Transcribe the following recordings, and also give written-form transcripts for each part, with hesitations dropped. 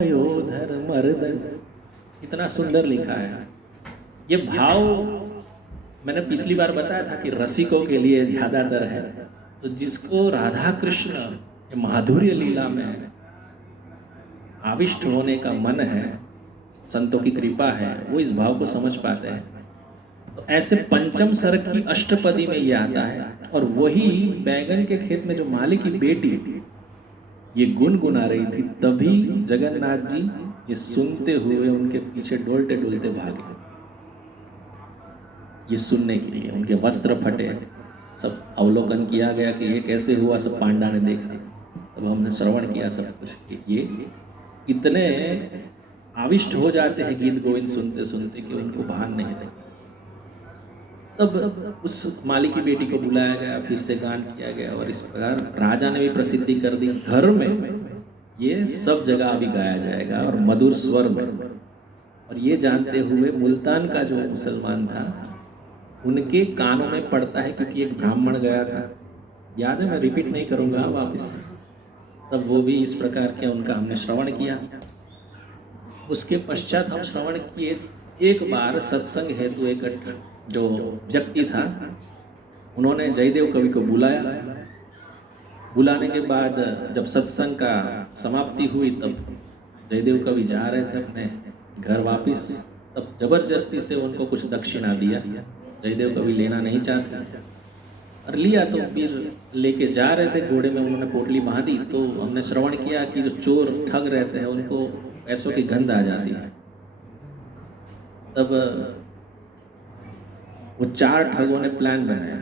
योधर मर्दन, इतना सुंदर लिखा है। ये भाव मैंने पिछली बार बताया था कि रसिकों के लिए ज़्यादातर है। तो जिसको राधा कृष्ण ये माधुर्य लीला में आविष्ट होने का मन है, संतों की कृपा है, वो इस भाव को समझ पाते हैं। तो ऐसे पंचम सर्ग की अष्टपदी में ये आता है। और वही बैगन के खेत में जो माली की बेटी ये गुनगुना रही थी, तभी जगन्नाथ जी ये सुनते हुए उनके पीछे डोलते डोलते भागे, ये सुनने के लिए। उनके वस्त्र फटे, सब अवलोकन किया गया कि ये कैसे हुआ, सब पांडा ने देखा। तब हमने श्रवण किया सब कुछ कि ये इतने आविष्ट हो जाते हैं गीत गोविंद सुनते सुनते कि उनको भान नहीं रहता। तब उस माली की बेटी को बुलाया गया, फिर से गान किया गया, और इस प्रकार राजा ने भी प्रसिद्धि कर दी, घर में ये सब जगह अभी गाया जाएगा और मधुर स्वर में। और ये जानते हुए मुल्तान का जो मुसलमान था, उनके कानों में पड़ता है, क्योंकि एक ब्राह्मण गया था, याद है, मैं रिपीट नहीं करूँगा वापस से। तब वो भी इस प्रकार किया, उनका हमने श्रवण किया। उसके पश्चात हम श्रवण किए एक बार सत्संग हेतु एक जो व्यक्ति था, उन्होंने जयदेव कवि को बुलाया। बुलाने के बाद जब सत्संग का समाप्ति हुई, तब जयदेव कवि जा रहे थे अपने घर वापस। तब जबरदस्ती से उनको कुछ दक्षिणा दिया। जयदेव कवि लेना नहीं चाहते और लिया, तो फिर लेके जा रहे थे, घोड़े में उन्होंने पोटली बांधी। तो हमने श्रवण किया कि जो चोर ठग रहते हैं उनको पैसों की गंध आ जाती है। तब वो 4 ठगों ने प्लान बनाया,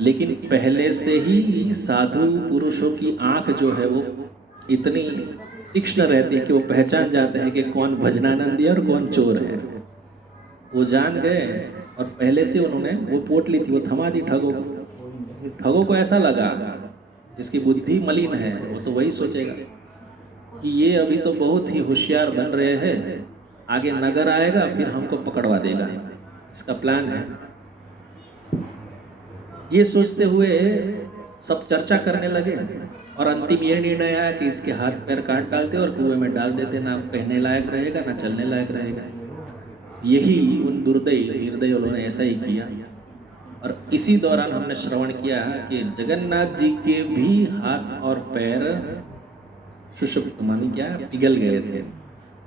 लेकिन पहले से ही साधु पुरुषों की आंख जो है वो इतनी तीक्ष्ण रहती है कि वो पहचान जाते हैं कि कौन भजनानंदी है और कौन चोर है। वो जान गए और पहले से उन्होंने वो पोटली थी वो थमा दी ठगों को। ठगों को ऐसा लगा, जिसकी बुद्धि मलिन है वो तो वही सोचेगा कि ये अभी तो बहुत ही होशियार बन रहे हैं, आगे नगर आएगा फिर हमको पकड़वा देगा, इसका प्लान है। ये सोचते हुए सब चर्चा करने लगे और अंतिम ये निर्णय आया कि इसके हाथ पैर काट डालते और कुएं में डाल देते, ना कहने लायक रहेगा ना चलने लायक रहेगा। यही उन दुर्दयी निर्दयी उन्होंने ऐसा ही किया। और इसी दौरान हमने श्रवण किया कि जगन्नाथ जी के भी हाथ और पैर सुषुप्त मानी क्या पिघल गए थे।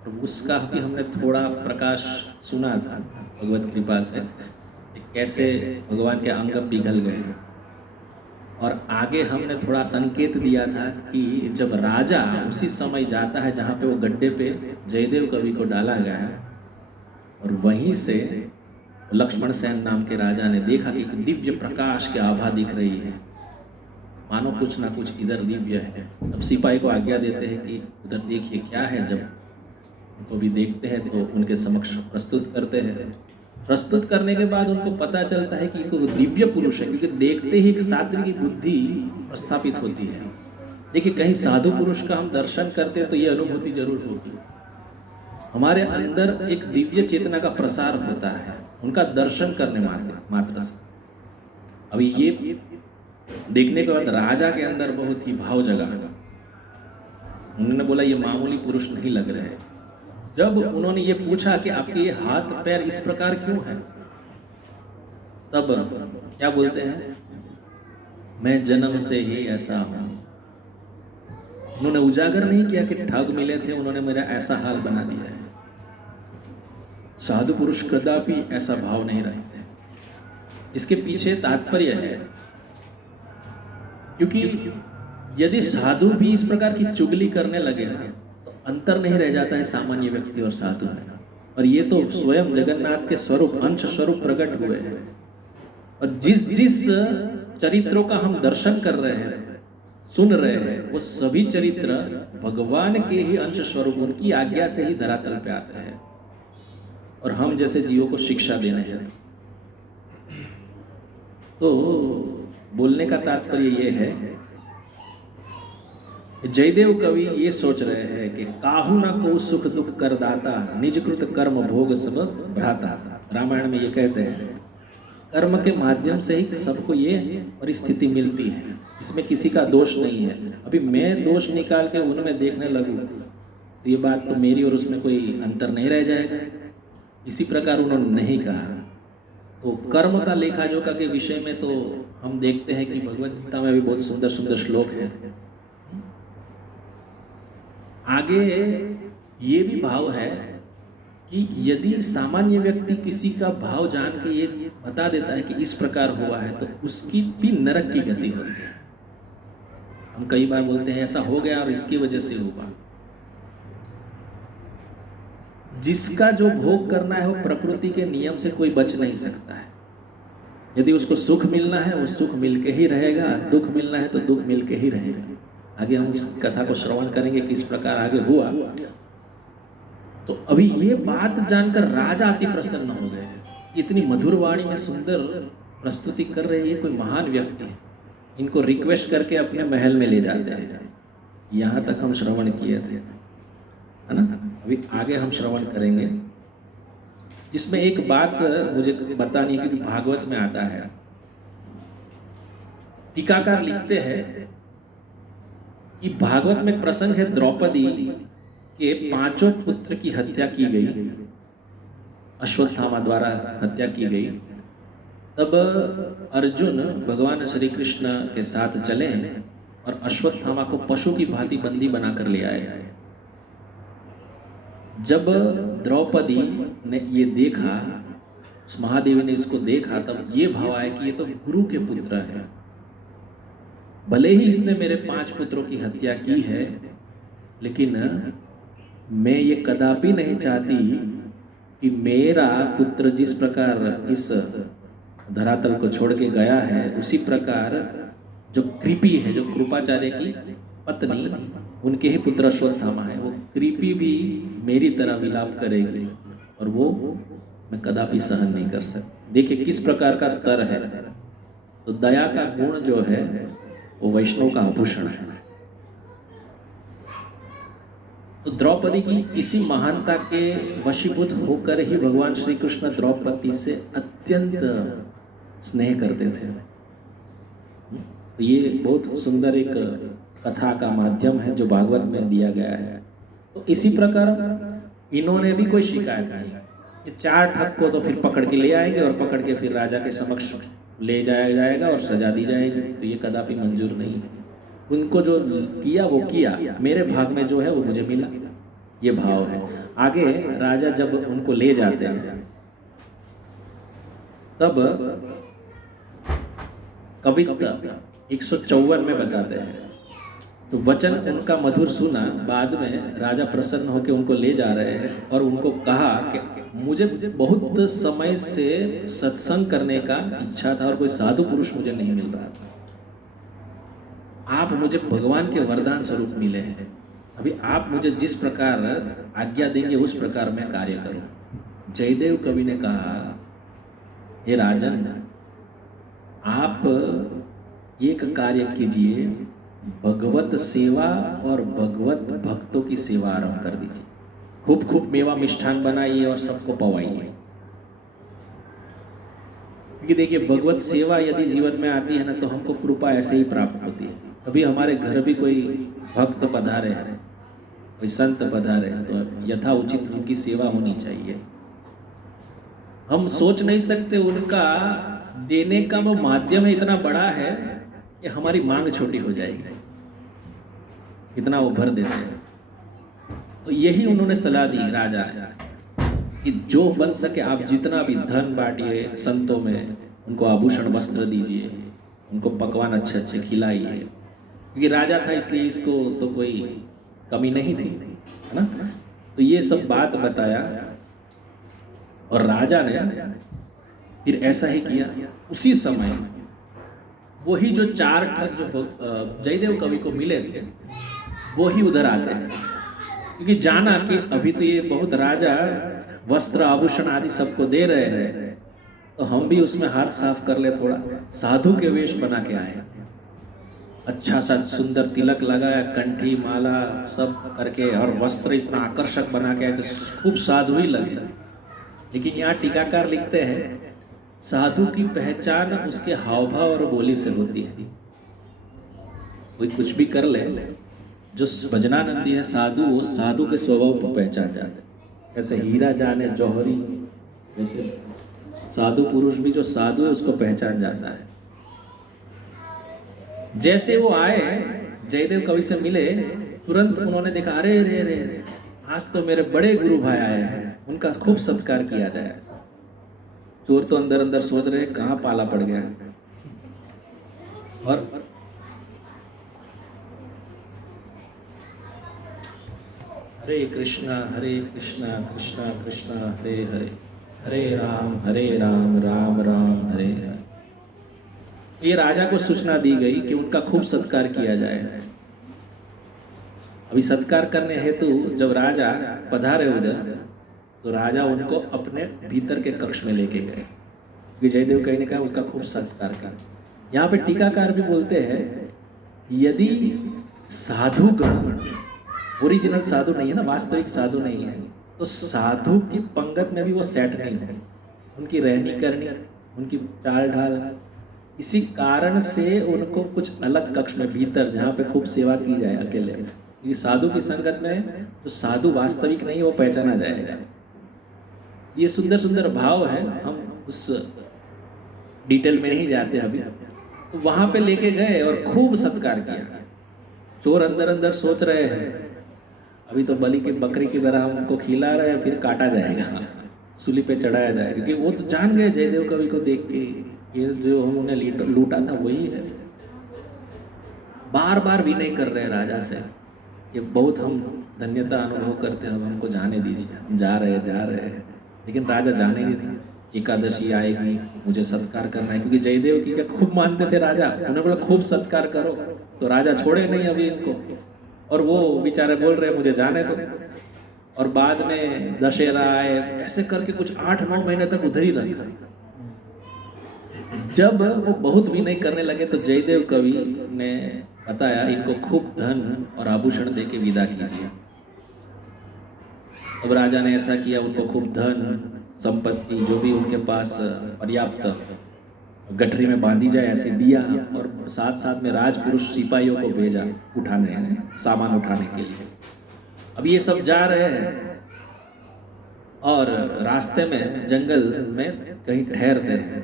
और उसका भी हमने थोड़ा प्रकाश सुना था भगवत कृपा से, कैसे भगवान के अंग पिघल गए। और आगे हमने थोड़ा संकेत दिया था कि जब राजा उसी समय जाता है जहाँ पे वो गड्ढे पे जयदेव कवि को डाला गया है, और वहीं से लक्ष्मण सेन नाम के राजा ने देखा कि एक दिव्य प्रकाश की आभा दिख रही है, मानो कुछ ना कुछ इधर दिव्य है। अब सिपाही को आज्ञा देते हैं कि उधर देखिए क्या है। जब उनको भी देखते हैं तो उनके समक्ष प्रस्तुत करते हैं। प्रस्तुत करने के बाद उनको पता चलता है कि कोई दिव्य पुरुष है, क्योंकि देखते ही एक सात्विक की बुद्धि प्रस्थापित होती है। देखिए, कहीं साधु पुरुष का हम दर्शन करते हैं तो ये अनुभूति जरूर होगी, हमारे अंदर एक दिव्य चेतना का प्रसार होता है उनका दर्शन करने मात्र से। अभी ये देखने के बाद राजा के अंदर बहुत ही भाव जगा। उन्होंने बोला ये मामूली पुरुष नहीं लग रहे हैं। जब उन्होंने ये पूछा कि आपके ये हाथ पैर इस प्रकार क्यों हैं, तब क्या बोलते हैं, मैं जन्म से ही ऐसा हूं। उन्होंने उजागर नहीं किया कि ठग मिले थे, उन्होंने मेरा ऐसा हाल बना दिया है। साधु पुरुष कदापि ऐसा भाव नहीं रखते। इसके पीछे तात्पर्य है, क्योंकि यदि साधु भी इस प्रकार की चुगली करने लगे ना, तो अंतर नहीं रह जाता है सामान्य व्यक्ति और साधु में। और ये तो स्वयं जगन्नाथ के स्वरूप अंश स्वरूप प्रकट हुए हैं। और जिस जिस चरित्रों का हम दर्शन कर रहे हैं, सुन रहे हैं, वो सभी चरित्र भगवान के ही अंश स्वरूप, उनकी आज्ञा से ही धरातल पे आते हैं और हम जैसे जीवों को शिक्षा देने हैं। तो बोलने का तात्पर्य ये है, जयदेव कवि ये सोच रहे हैं कि काहू ना को सुख दुख कर दाता, निजकृत कर्म भोग सब भ्राता। रामायण में ये कहते हैं, कर्म के माध्यम से ही सबको ये परिस्थिति मिलती है। इसमें किसी का दोष नहीं है। अभी मैं दोष निकाल के उनमें देखने लगूँ तो ये बात तो मेरी और उसमें कोई अंतर नहीं रह जाएगा। इसी प्रकार उन्होंने नहीं कहा। तो कर्म का लेखा जोखा के विषय में तो हम देखते हैं कि भगवद गीता में भी बहुत सुंदर सुंदर श्लोक है। आगे ये भी भाव है कि यदि सामान्य व्यक्ति किसी का भाव जान के ये बता देता है कि इस प्रकार हुआ है तो उसकी भी नरक की गति होती है। हम कई बार बोलते हैं ऐसा हो गया और इसकी वजह से हुआ। जिसका जो भोग करना है वो प्रकृति के नियम से कोई बच नहीं सकता है। यदि उसको सुख मिलना है वो सुख मिल के ही रहेगा, दुख मिलना है तो दुख मिल के ही रहेगा। आगे हम इस कथा को श्रवण करेंगे कि इस प्रकार आगे हुआ। तो अभी ये बात जानकर राजा अति प्रसन्न हो गए। इतनी मधुर वाणी में सुंदर प्रस्तुति कर रहे ये कोई महान व्यक्ति है, इनको रिक्वेस्ट करके अपने महल में ले जाते हैं। यहाँ तक हम श्रवण किए थे, है ना। अभी आगे हम श्रवण करेंगे। इसमें एक बात मुझे बतानी है क्योंकि भागवत में आता है। टीकाकार लिखते हैं कि भागवत में एक प्रसंग है, द्रौपदी के 5 पुत्र की हत्या की गई, अश्वत्थामा द्वारा हत्या की गई। तब अर्जुन भगवान श्री कृष्ण के साथ चले और अश्वत्थामा को पशु की भांति बंदी बनाकर ले आए। जब द्रौपदी ने ये देखा, उस महादेवी ने इसको देखा, तब ये भाव आया कि ये तो गुरु के पुत्र है। भले ही इसने मेरे 5 पुत्रों की हत्या की है, लेकिन मैं ये कदापि नहीं चाहती कि मेरा पुत्र जिस प्रकार इस धरातल को छोड़ के गया है, उसी प्रकार जो कृपी है, जो कृपाचार्य की पत्नी, उनके ही पुत्र अश्वत्थामा है, वो कृपी भी मेरी तरह विलाप करेगी और वो मैं कदापि सहन नहीं कर सकती। देखिए किस प्रकार का स्तर है। तो दया का गुण जो है वो वैष्णव का आभूषण है। तो द्रौपदी की इसी महानता के वशीभूत होकर ही भगवान श्री कृष्ण द्रौपदी से अत्यंत स्नेह करते थे। तो ये बहुत सुंदर एक कथा का माध्यम है जो भागवत में दिया गया है। तो इसी प्रकार इन्होंने भी कोई शिकायत नहीं। ये 4 ठग को तो फिर पकड़ के ले आएंगे और पकड़ के फिर राजा के समक्ष ले जाया जाएगा और सजा दी जाएगी। तो ये कदापि मंजूर नहीं है। उनको जो किया वो किया, मेरे भाग में जो है वो मुझे मिला, ये भाव है। आगे राजा जब उनको ले जाते हैं तब कविता 154 में बताते हैं। तो वचन उनका मधुर सुना, बाद में राजा प्रसन्न होकर उनको ले जा रहे हैं और उनको कहा कि मुझे बहुत समय से सत्संग करने का इच्छा था और कोई साधु पुरुष मुझे नहीं मिल रहा था। आप मुझे भगवान के वरदान स्वरूप मिले हैं। अभी आप मुझे जिस प्रकार आज्ञा देंगे उस प्रकार मैं कार्य करूं। जयदेव कवि ने कहा, हे राजन, आप एक कार्य कीजिए, भगवत सेवा और भगवत भक्तों की सेवा आरंभ कर दीजिए। खूब खूब मेवा मिष्ठान बनाइए और सबको पवाइए। क्योंकि देखिए भगवत सेवा यदि जीवन में आती है ना तो हमको कृपा ऐसे ही प्राप्त होती है। अभी हमारे घर भी कोई भक्त पधारे हैं, कोई संत पधारे हैं, तो यथा उचित उनकी सेवा होनी चाहिए। हम सोच नहीं सकते उनका देने का वो माध्यम इतना बड़ा है कि हमारी मांग छोटी हो जाएगी, इतना वो भर देते हैं। तो यही उन्होंने सलाह दी राजा ने कि जो बन सके आप जितना भी धन बांटिए संतों में, उनको आभूषण वस्त्र दीजिए, उनको पकवान अच्छे अच्छे खिलाइए। क्योंकि राजा था इसलिए इसको तो कोई कमी नहीं थी, है ना। तो ये सब बात बताया और राजा ने फिर ऐसा ही किया। उसी समय वही जो 4 ठग जो जयदेव कवि को मिले थे वो ही उधर आते हैं। क्योंकि जाना कि अभी तो ये बहुत राजा वस्त्र आभूषण आदि सबको दे रहे हैं, तो हम भी उसमें हाथ साफ कर ले। थोड़ा साधु के वेश बना के आए, अच्छा सा सुंदर तिलक लगाया, कंठी माला सब करके, और वस्त्र इतना आकर्षक बना के आए तो खूब साधु ही लगे। लेकिन यहाँ टीकाकार लिखते हैं साधु की पहचान उसके हाव भाव और बोली से होती है। कोई कुछ भी कर ले, जो भजनानंदी है साधु, वो साधु के स्वभाव को पहचान जाते हैं। ऐसे हीरा जाने जौहरी, जैसे साधु पुरुष भी जो साधु है उसको पहचान जाता है। जैसे वो आए जयदेव कवि से मिले, तुरंत उन्होंने देखा, अरे रे रे रे, आज तो मेरे बड़े गुरु भाई आए हैं, उनका खूब सत्कार किया जाए। चोर तो अंदर अंदर सोच रहे कहाँ पाला पड़ गया। और हरे कृष्णा कृष्णा कृष्णा हरे हरे, हरे राम राम राम हरे हरे। ये राजा को सूचना दी गई कि उनका खूब सत्कार किया जाए। अभी सत्कार करने हेतु जब राजा पधारे उधर, तो राजा उनको अपने भीतर के कक्ष में लेके गए। विजयदेव कहीं ने कहा उसका खूब सत्कार किया। यहाँ पे टीकाकार भी बोलते हैं, यदि साधु गण ओरिजिनल साधु नहीं है ना, वास्तविक साधु नहीं है, तो साधु की पंगत में भी वो सेट नहीं है। उनकी रहनी करनी, उनकी चाल ढाल, इसी कारण से उनको कुछ अलग कक्ष में भीतर, जहाँ पे खूब सेवा की जाए अकेले। क्योंकि साधु की संगत में जो साधु वास्तविक नहीं वो पहचाना जाएगा। ये सुंदर सुंदर भाव है, हम उस डिटेल में नहीं जाते अभी। तो वहाँ पे लेके गए और खूब सत्कार किया। चोर अंदर अंदर सोच रहे हैं अभी तो बलि की बकरी की तरह हम उनको खिला रहे हैं, फिर काटा जाएगा, सूली पे चढ़ाया जाएगा। क्योंकि वो तो जान गए जयदेव कवि को देख के, ये जो हम उन्हें लूटा था वही है। बार बार विनय कर रहे हैं राजा से, ये बहुत हम धन्यता अनुभव करते हैं, हमको जाने दीजिए, हम जा रहे हैं। लेकिन राजा जाने नहीं था। एकादशी आएगी, मुझे सत्कार करना है, क्योंकि जयदेव की क्या खूब मानते थे राजा। उन्होंने बोला खूब सत्कार करो, तो राजा छोड़े नहीं अभी इनको। और वो बेचारे बोल रहे मुझे जाने दो। और बाद में दशहरा आए, ऐसे करके कुछ 8-9 महीने तक उधर ही रखा। जब वो बहुत विनय करने लगे तो जयदेव कवि ने बताया, इनको खूब धन और आभूषण दे के विदा कीजिए। अब राजा ने ऐसा किया, उनको खूब धन संपत्ति जो भी उनके पास पर्याप्त गठरी में बांधी जाए ऐसे दिया, और साथ साथ में राजपुरुष सिपाहियों को भेजा सामान उठाने के लिए। अब ये सब जा रहे हैं और रास्ते में जंगल में कहीं ठहरते हैं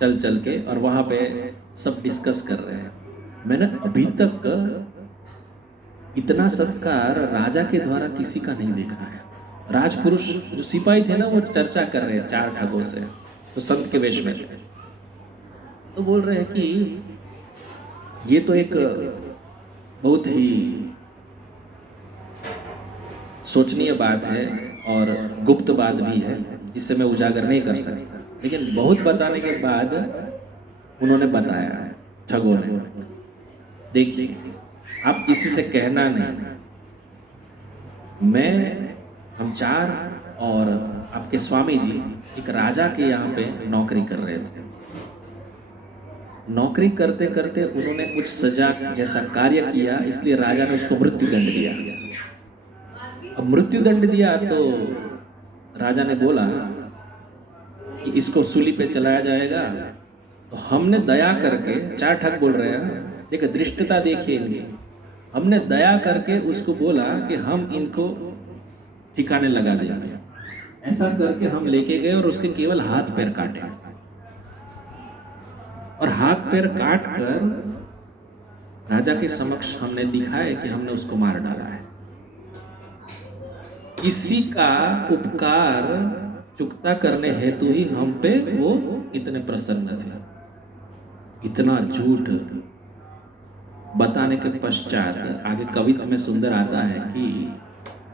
चल के, और वहाँ पे सब डिस्कस कर रहे हैं। मैंने अभी तक इतना सत्कार राजा के द्वारा किसी का नहीं देखा है। राजपुरुष जो सिपाही थे ना, वो चर्चा कर रहे हैं 4 ठगों से, तो संत के वेश में तो बोल रहे हैं कि ये तो एक बहुत ही सोचनीय बात है और गुप्त बात भी है, जिसे मैं उजागर नहीं कर सकता। लेकिन बहुत बताने के बाद उन्होंने बताया, ठगों ने, देखिए आप किसी से कहना नहीं, हम 4 और आपके स्वामी जी एक राजा के यहाँ पे नौकरी कर रहे थे। नौकरी करते करते उन्होंने कुछ सजा जैसा कार्य किया, इसलिए राजा ने उसको मृत्युदंड दिया। अब मृत्युदंड दिया तो राजा ने बोला कि इसको सूली पे चलाया जाएगा। तो हमने दया करके, 4 ठग बोल रहे हैं, देखिए दृष्टता देखिए इनकी, हमने दया करके उसको बोला कि हम इनको ठिकाने लगा देंगे। ऐसा करके हम लेके गए और उसके केवल हाथ पैर काटे, और हाथ पैर काट कर राजा के समक्ष हमने दिखाया कि हमने उसको मार डाला है। किसी का उपकार चुकता करने हेतु ही हम पे वो इतने प्रसन्न थे। इतना झूठ बताने के पश्चात आगे कवित्व में सुंदर आता है कि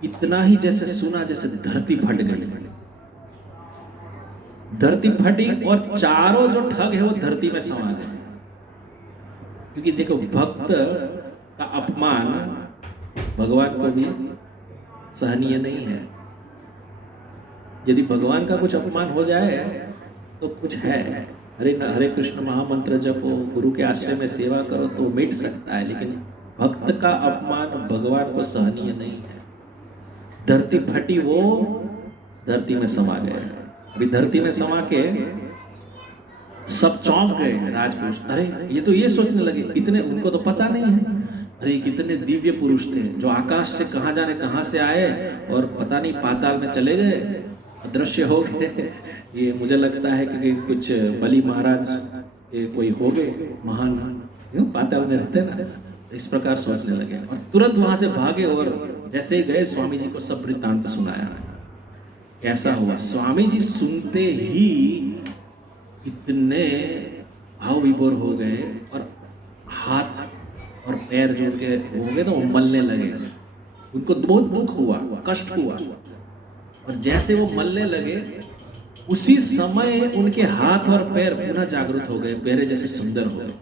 इतना ही जैसे सुना जैसे धरती फट गई। धरती फटी और चारों जो ठग है वो धरती में समा गए। क्योंकि देखो, भक्त का अपमान भगवान को भी सहनीय नहीं है। यदि भगवान का कुछ अपमान हो जाए तो कुछ है, हरे कृष्ण महामंत्र जपो, गुरु के आश्रय में सेवा करो तो मिट सकता है, लेकिन भक्त का अपमान भगवान को सहनीय नहीं है। धरती फटी, वो धरती में समा गए। अभी धरती में समा के सब चौंक गए राजपुरुष। अरे ये तो ये सोचने लगे, इतने उनको तो पता नहीं है, अरे कितने दिव्य पुरुष थे जो आकाश से कहाँ जाने कहाँ से आए और पता नहीं पाताल में चले गए, अदृश्य हो गए। ये मुझे लगता है कि कुछ बलि महाराज ये कोई हो गए महान, पाताल में रहते ना, इस प्रकार सोचने लगे और तुरंत वहां से भागे और जैसे ही गए स्वामी जी को सब वृत्तांत सुनाया। ऐसा हुआ, स्वामी जी सुनते ही इतने भाव विभोर हो गए और हाथ और पैर जो उनके हो गए तो वो मलने लगे। उनको बहुत दुख हुआ, कष्ट हुआ, और जैसे वो मलने लगे उसी समय उनके हाथ और पैर पुनः जागृत हो गए, पहले जैसे सुंदर हो गए।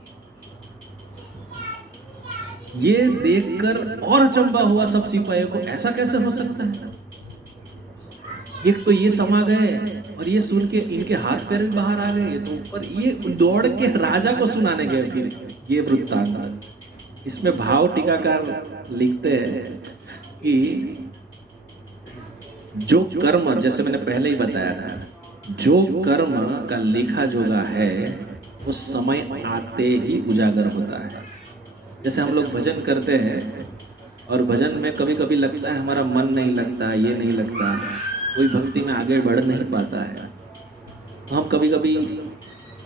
ये देखकर और अचंभा हुआ सब सिपाहियों को, ऐसा कैसे हो सकता है? एक तो ये समा गए और ये सुन के इनके हाथ पैर भी बाहर आ गए, तो ऊपर ये दौड़ के राजा को सुनाने गए फिर ये वृत्तांत। इसमें भाव टीकाकार लिखते हैं कि जो कर्म, जैसे मैंने पहले ही बताया था, जो कर्म का लेखा जोगा है वो समय आते ही उजागर होता है। जैसे हम लोग भजन करते हैं और भजन में कभी कभी लगता है हमारा मन नहीं लगता, ये नहीं लगता, कोई भक्ति में आगे बढ़ नहीं पाता है, तो हम कभी कभी,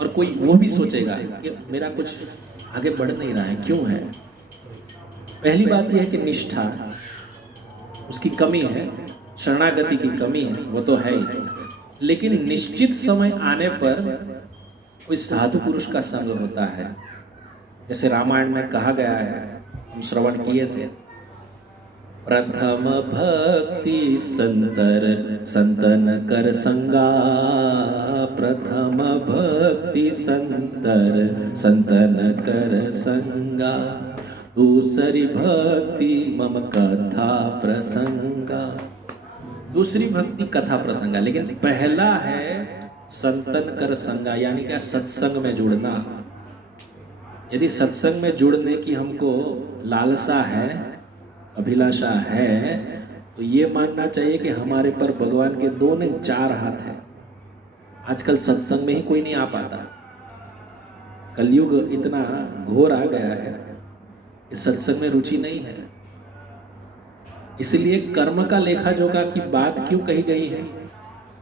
और कोई वो भी सोचेगा कि मेरा कुछ आगे बढ़ नहीं रहा है, क्यों है? पहली बात यह है कि निष्ठा उसकी कमी है, शरणागति की कमी है, वो तो है ही, लेकिन निश्चित समय आने पर कोई साधु पुरुष का संग होता है। जैसे रामायण में कहा गया है, हम श्रवण किए थे, प्रथम भक्ति संतन कर संगा, प्रथम भक्ति संतन कर संगा, दूसरी भक्ति मम कथा प्रसंगा। दूसरी भक्ति कथा प्रसंगा, लेकिन पहला है संतन कर संगा, यानी क्या? सत्संग में जुड़ना। यदि सत्संग में जुड़ने की हमको लालसा है, अभिलाषा है, तो ये मानना चाहिए कि हमारे पर भगवान के 2 नहीं 4 हाथ हैं। आजकल सत्संग में ही कोई नहीं आ पाता, कलयुग इतना घोर आ गया है, इस सत्संग में रुचि नहीं है। इसलिए कर्म का लेखा जोखा की बात क्यों कही गई है?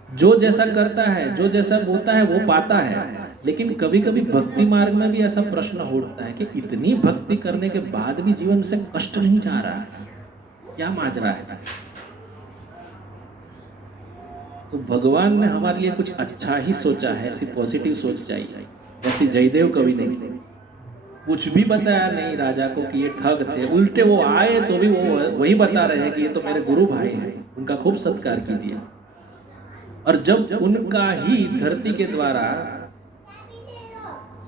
जो जैसा करता है, जो जैसा बोता है वो पाता है। लेकिन कभी कभी भक्ति मार्ग में भी ऐसा प्रश्न उठता है कि इतनी भक्ति करने के बाद भी जीवन से कष्ट नहीं जा रहा है, क्या माजरा है? तो भगवान ने हमारे लिए कुछ अच्छा ही सोचा है, ऐसी पॉजिटिव सोच चाहिए। जैसे जयदेव कवि ने कुछ भी बताया नहीं राजा को कि ये ठग थे, उल्टे वो आए तो भी वो वही बता रहे हैं कि ये तो मेरे गुरु भाई हैं, उनका खूब सत्कार कीजिए। और जब उनका ही धरती के द्वारा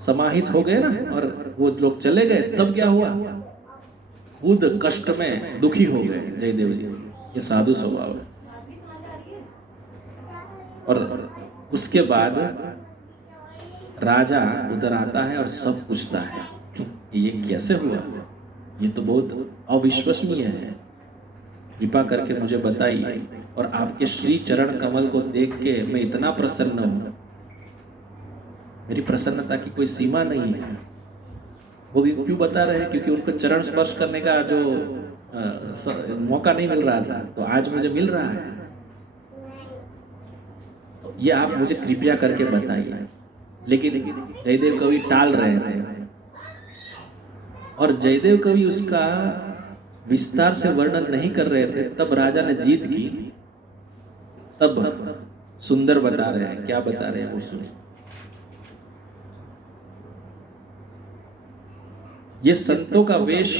समाहित हो गए ना और वो लोग चले गए, तब क्या हुआ? खुद कष्ट में दुखी हो गए जयदेव जी। ये साधु स्वभाव है। और उसके बाद राजा उधर आता है और सब पूछता है ये कैसे हुआ, ये तो बहुत अविश्वसनीय है, कृपा करके मुझे बताइए। और आपके श्री चरण कमल को देख के मैं इतना प्रसन्न हूँ, मेरी प्रसन्नता की कोई सीमा नहीं है। वो भी क्यों बता रहे हैं? क्योंकि उनको चरण स्पर्श करने का जो मौका नहीं मिल रहा था, तो आज मुझे मिल रहा है, तो ये आप मुझे कृपया करके बताइए। लेकिन जयदेव कवि टाल रहे थे, और जयदेव कवि उसका विस्तार से वर्णन नहीं कर रहे थे। तब राजा ने जीत की, तब सुंदर बता रहे हैं। क्या बता रहे हैं वो सुनिए। ये संतों का वेश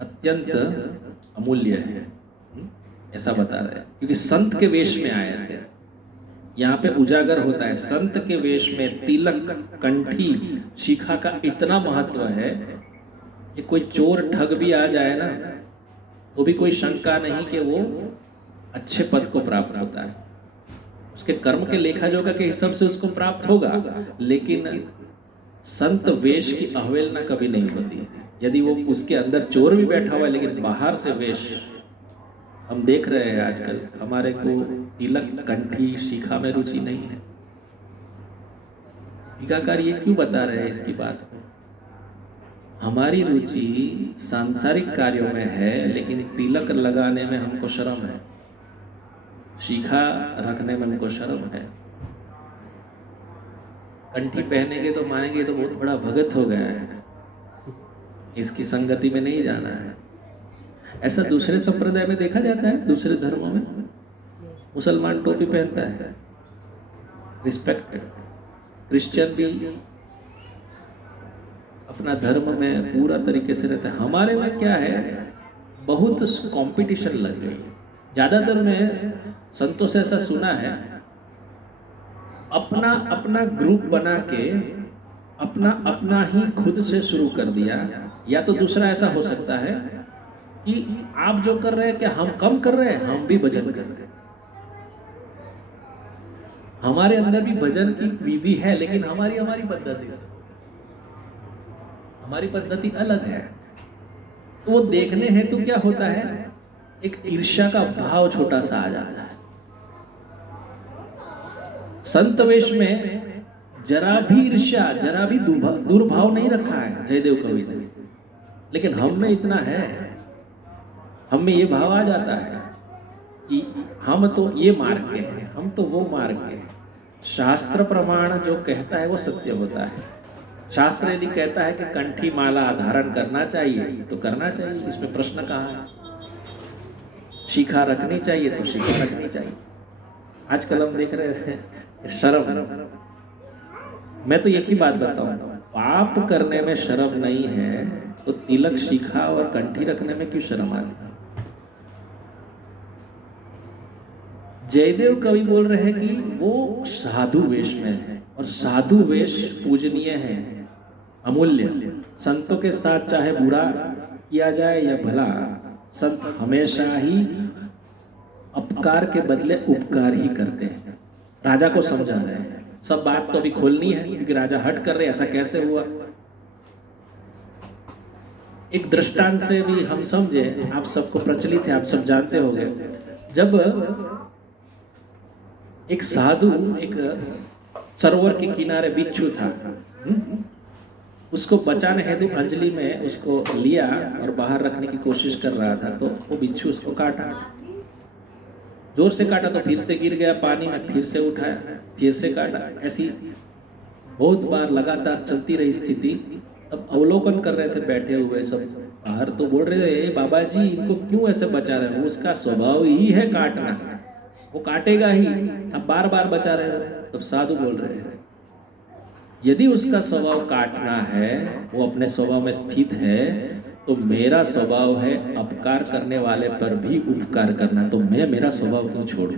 अत्यंत अमूल्य है, ऐसा बता रहे हैं, क्योंकि संत के वेश में आए थे। यहाँ पे उजागर होता है संत के वेश में तिलक, कंठी, शिखा का इतना महत्व है कि कोई चोर ठग भी आ जाए ना, तो भी कोई शंका नहीं कि वो अच्छे पद को प्राप्त होता है। उसके कर्म के लेखा जोखा के हिसाब से उसको प्राप्त होगा, लेकिन संत वेश की अवहेलना कभी नहीं होती। यदि वो उसके अंदर चोर भी बैठा हुआ है, लेकिन बाहर से वेश, हम देख रहे हैं आजकल हमारे को तिलक, कंठी, शिखा में रुचि नहीं है। टीकाकार ये क्यों बता रहे हैं इसकी बात को? हमारी रुचि सांसारिक कार्यों में है, लेकिन तिलक लगाने में हमको शर्म है, शिखा रखने में हमको शर्म है। कंठी पहनेंगे तो मानेंगे तो बहुत बड़ा भगत हो गया है, इसकी संगति में नहीं जाना है। ऐसा दूसरे संप्रदाय में देखा जाता है, दूसरे धर्मों में। मुसलमान टोपी पहनता है, रिस्पेक्टेड। क्रिश्चियन भी अपना धर्म में पूरा तरीके से रहता है। हमारे में क्या है, बहुत कंपटीशन लग गई। ज़्यादातर में संतों से ऐसा सुना है, अपना अपना ग्रुप बना के अपना अपना ही खुद से शुरू कर दिया। या तो दूसरा ऐसा हो सकता है कि आप जो कर रहे हैं क्या हम कम कर रहे हैं, हम भी भजन कर रहे हैं। हमारे अंदर भी भजन की विधि है, लेकिन हमारी पद्धति से, हमारी पद्धति अलग है। तो वो देखने हैं तो क्या होता है, एक ईर्ष्या का भाव छोटा सा आ जाता है। संत वेश में जरा भी ईर्ष्या, जरा भी दुर्भाव नहीं रखा है जयदेव कवि ने, लेकिन हम में इतना है, हम में ये भाव आ जाता है कि हम तो ये मार्ग के हैं, हम तो वो मार्ग के हैं। शास्त्र प्रमाण जो कहता है वो सत्य होता है। शास्त्र यदि कहता है कि कंठी माला धारण करना चाहिए तो करना चाहिए, इसमें प्रश्न कहाँ है। शिखा रखनी चाहिए तो शिखा रखनी चाहिए। आजकल हम देख रहे हैं शर्म। मैं तो एक ही बात बताऊं, पाप करने में शर्म नहीं है तो तिलक, शिखा और कंठी रखने में क्यों शर्म आती है? जयदेव कवि बोल रहे हैं कि वो साधु वेश में है, और साधु वेश पूजनीय है, अमूल्य। संतों के साथ चाहे बुरा किया जाए या भला, संत हमेशा ही अपकार के बदले उपकार ही करते हैं। राजा को समझा रहे हैं, सब बात तो अभी खोलनी है क्योंकि राजा हट कर रहे, ऐसा कैसे हुआ। एक दृष्टांत से भी हम समझे, आप सबको प्रचलित है, आप सब जानते होंगे। जब एक साधु एक सरोवर के किनारे बिच्छू था, उसको बचाने हेतु अंजलि में उसको लिया और बाहर रखने की कोशिश कर रहा था, तो वो बिच्छू उसको काटा, जोर से काटा तो फिर से गिर गया पानी में, फिर से उठाया, फिर से काटा। ऐसी बहुत बार लगातार चलती रही स्थिति। अब अवलोकन कर रहे थे बैठे हुए सब बाहर, तो बोल रहे थे बाबा जी इनको क्यों ऐसे बचा रहे हो, उसका स्वभाव ही है काटना, वो काटेगा ही, अब बार बार बचा रहे हो। तब साधु बोल रहे हैं यदि उसका स्वभाव काटना है, वो अपने स्वभाव में स्थित है, तो मेरा स्वभाव है अपकार करने वाले पर भी उपकार करना, तो मैं मेरा स्वभाव क्यों छोड़ूं।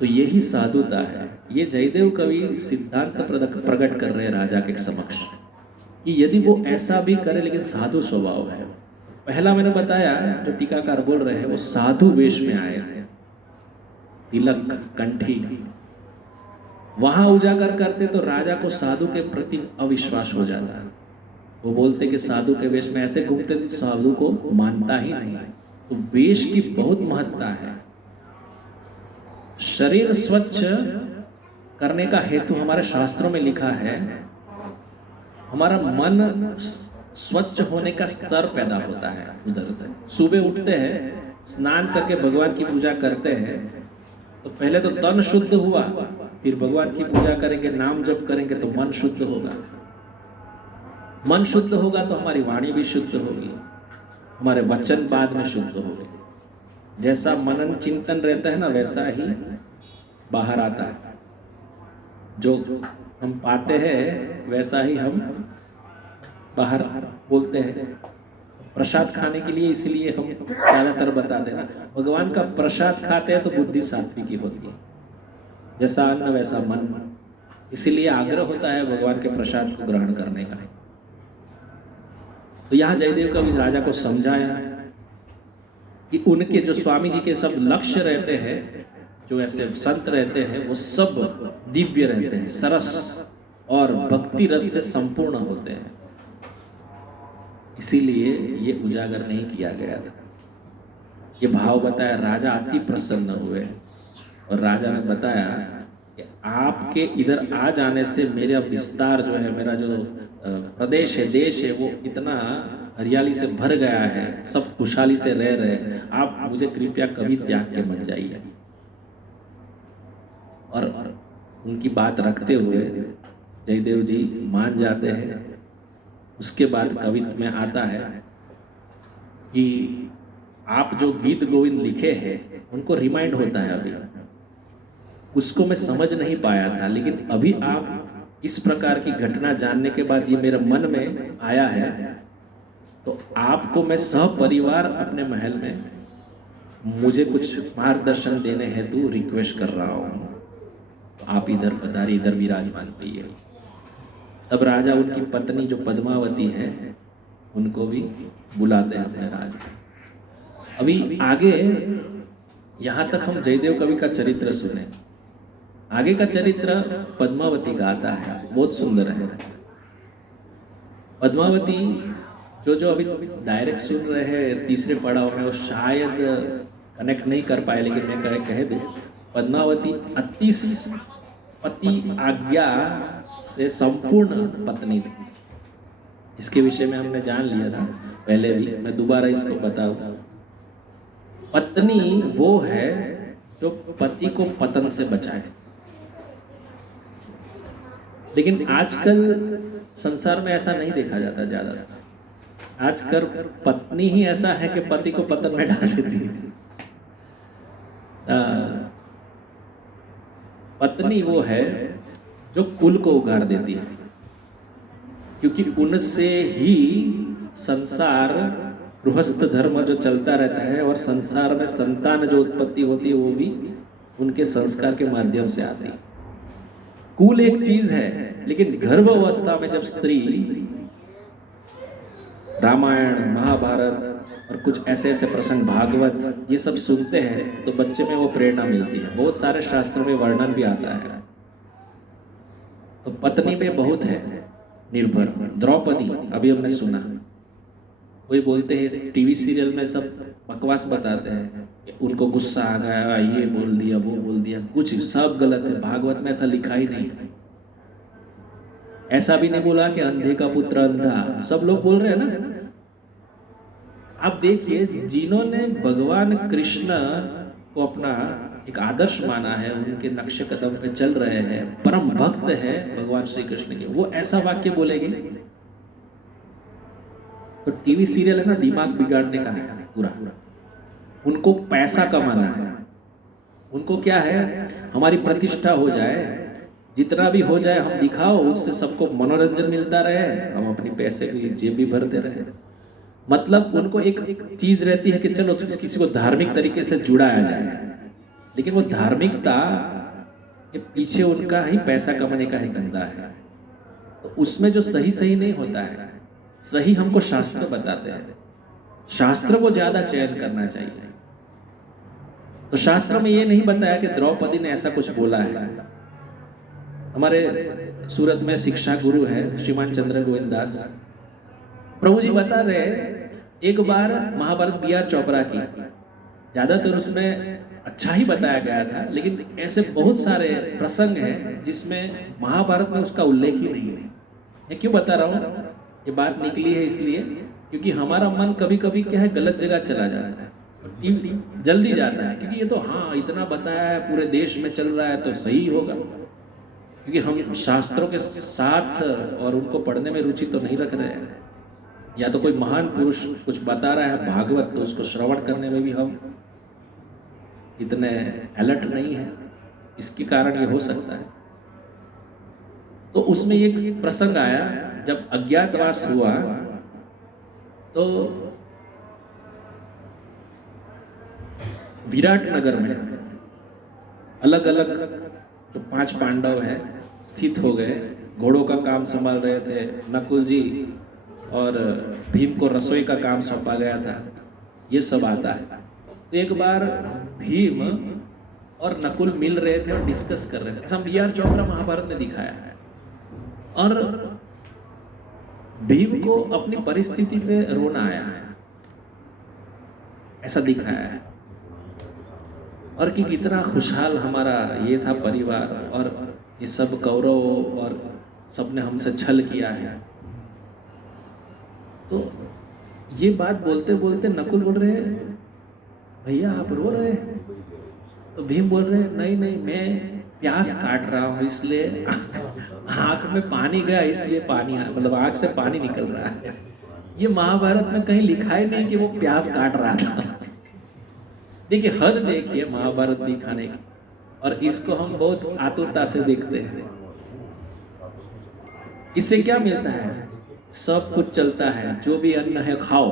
तो यही साधुता है। ये जयदेव कवि सिद्धांत प्रकट कर रहे हैं राजा के समक्ष कि यदि वो ऐसा भी करे लेकिन साधु स्वभाव है। पहला मैंने बताया जो टीकाकार बोल रहे हैं वो साधु वेश में आए थे, तिलक, कंठी, वहां उजागर करते तो राजा को साधु के प्रति अविश्वास हो जाता। वो बोलते कि साधु के वेश में ऐसे घूमते थे, साधु को मानता ही नहीं। तो वेश की बहुत महत्ता है। शरीर स्वच्छ करने का हेतु हमारे शास्त्रों में लिखा है, हमारा मन स्वच्छ होने का स्तर पैदा होता है। उधर से सुबह उठते हैं, स्नान करके भगवान की पूजा करते हैं, तो पहले तो तन शुद्ध हुआ, फिर भगवान की पूजा करेंगे, नाम जप करेंगे तो मन शुद्ध होगा। मन शुद्ध होगा तो हमारी वाणी भी शुद्ध होगी, हमारे वचन बाद में शुद्ध होंगे। जैसा मनन चिंतन रहता है ना, वैसा ही बाहर आता है। जो हम पाते हैं वैसा ही हम बाहर बोलते हैं। प्रसाद खाने के लिए इसलिए हम ज़्यादातर बताते हैं ना, भगवान का प्रसाद खाते हैं तो बुद्धि सात्विकी होती है, जैसा अन्न वैसा मन। इसीलिए आग्रह होता है भगवान के प्रसाद को ग्रहण करने का। तो यहाँ जयदेव कवि राजा को समझाया कि उनके जो स्वामी जी के सब लक्ष्य रहते हैं, जो ऐसे संत रहते हैं, वो सब दिव्य रहते हैं, सरस और भक्ति रस से संपूर्ण होते हैं। इसीलिए ये उजागर नहीं किया गया था। ये भाव बताया, राजा अति प्रसन्न हुए और राजा ने बताया कि आपके इधर आ जाने से मेरा विस्तार जो है, मेरा जो प्रदेश है, देश है, वो इतना हरियाली से भर गया है, सब खुशहाली से रह रहे हैं, आप मुझे कृपया कभी त्याग के मत जाइए। और उनकी बात रखते हुए जयदेव जी मान जाते हैं। उसके बाद कवित्व में आता है कि आप जो गीत गोविंद लिखे हैं उनको रिमाइंड होता है अभी, उसको मैं समझ नहीं पाया था, लेकिन अभी आप इस प्रकार की घटना जानने के बाद ये मेरे मन में आया है, तो आपको मैं सपरिवार अपने महल में मुझे कुछ मार्गदर्शन देने हेतु रिक्वेस्ट कर रहा हूँ, तो आप इधर पधारिए, इधर विराजमान रहिए। तब राजा उनकी पत्नी जो पद्मावती है उनको भी बुलाते हैं अपने राज में। अभी आगे यहाँ तक हम जयदेव कवि का चरित्र सुने, आगे का चरित्र पद्मावती का आता है, बहुत सुंदर है। पद्मावती जो अभी डायरेक्ट सुन रहे हैं तीसरे पड़ाव में, वो शायद कनेक्ट नहीं कर पाए, लेकिन मैं कह दे, पद्मावती अति पति आज्ञा से संपूर्ण पत्नी थी। इसके विषय में हमने जान लिया था पहले भी, मैं दोबारा इसको बताऊं। पत्नी वो है जो पति को पतन से बचाए, लेकिन आजकल संसार में ऐसा नहीं देखा जाता ज्यादा। आजकल पत्नी ही ऐसा है कि पति को पतन में डाल देती है। पत्नी वो है जो कुल को उगार देती है, क्योंकि उनसे ही संसार गृहस्थ धर्म जो चलता रहता है, और संसार में संतान जो उत्पत्ति होती है वो भी उनके संस्कार के माध्यम से आती है। कुल एक चीज है, लेकिन गर्भ अवस्था में जब स्त्री रामायण, महाभारत और कुछ ऐसे ऐसे प्रसंग, भागवत, ये सब सुनते हैं तो बच्चे में वो प्रेरणा मिलती है। बहुत सारे शास्त्रों में वर्णन भी आता है। तो पत्नी पे बहुत है निर्भर। द्रौपदी अभी हमने सुना, कोई बोलते हैं टीवी सीरियल में सब बकवास बताते हैं, उनको गुस्सा आ गया, ये बोल दिया, वो बोल दिया, कुछ सब गलत है। भागवत में ऐसा लिखा ही नहीं है। ऐसा भी नहीं बोला कि अंधे का पुत्र अंधा, सब लोग बोल रहे हैं ना। आप देखिए, जिन्होंने भगवान कृष्ण को अपना एक आदर्श माना है, उनके नक्शे कदम पे चल रहे हैं, परम भक्त है भगवान श्री कृष्ण के, वो ऐसा वाक्य बोलेगी। तो टीवी सीरियल है ना, दिमाग बिगाड़ने का है पूरा। उनको पैसा कमाना है, उनको क्या है, हमारी प्रतिष्ठा हो जाए, जितना भी हो जाए हम दिखाओ, उससे सबको मनोरंजन मिलता रहे, हम अपनी पैसे की जेब भी भरते रहे। मतलब उनको एक चीज रहती है कि चलो किसी को धार्मिक तरीके से जुड़ाया जाए, लेकिन वो धार्मिकता के पीछे उनका ही पैसा कमाने का ही धंधा है। तो उसमें जो सही सही नहीं होता है, सही हमको शास्त्र बताते हैं, शास्त्र को ज्यादा चयन करना चाहिए। तो शास्त्र में ये नहीं बताया कि द्रौपदी ने ऐसा कुछ बोला है। हमारे सूरत में शिक्षा गुरु है श्रीमान चंद्र गोविंद दास, प्रभु जी बता रहे, एक बार महाभारत बी.आर. चोपड़ा की, ज्यादातर उसमें अच्छा ही बताया गया था, लेकिन ऐसे बहुत सारे प्रसंग हैं जिसमें महाभारत में उसका उल्लेख ही नहीं है। मैं क्यों बता रहा हूँ, ये बात निकली है इसलिए क्योंकि हमारा मन कभी कभी क्या है, गलत जगह चला जाता है, जल्दी जाता है, क्योंकि ये तो हाँ इतना बताया है, पूरे देश में चल रहा है तो सही होगा, क्योंकि हम शास्त्रों के साथ और उनको पढ़ने में रुचि तो नहीं रख रहे हैं। या तो कोई महान पुरुष कुछ बता रहा है भागवत, तो उसको श्रवण करने में भी हम इतने अलर्ट नहीं है, इसके कारण ये हो सकता है। तो उसमें एक प्रसंग आया, जब अज्ञातवास हुआ तो विराट नगर में अलग अलग जो 5 पांडव हैं स्थित हो गए, घोड़ों का काम संभाल रहे थे। नकुल जी और भीम को रसोई का काम सौंपा गया था, ये सब आता है। तो एक बार भीम और नकुल मिल रहे थे और डिस्कस कर रहे थे, ऐसा बी.आर. चोपड़ा महाभारत में दिखाया है। और भीम को अपनी परिस्थिति पे रोना आया है, ऐसा दिखाया है। और कि कितना खुशहाल हमारा ये था परिवार, और ये सब कौरव और सबने हमसे छल किया है। तो ये बात बोलते बोलते नकुल बोल रहे हैं, भैया आप रो रहे हैं? तो भीम बोल रहे हैं, नहीं नहीं, मैं प्यास काट रहा हूँ, इसलिए आंख में पानी गया, इसलिए पानी मतलब आंख से पानी निकल रहा है। ये महाभारत में कहीं लिखा ही नहीं कि वो प्यास काट रहा था। देखिए हद देखिए महाभारत दिखाने की, और इसको हम बहुत आतुरता से देखते हैं। इससे क्या मिलता है? सब कुछ चलता है, जो भी अन्न है खाओ,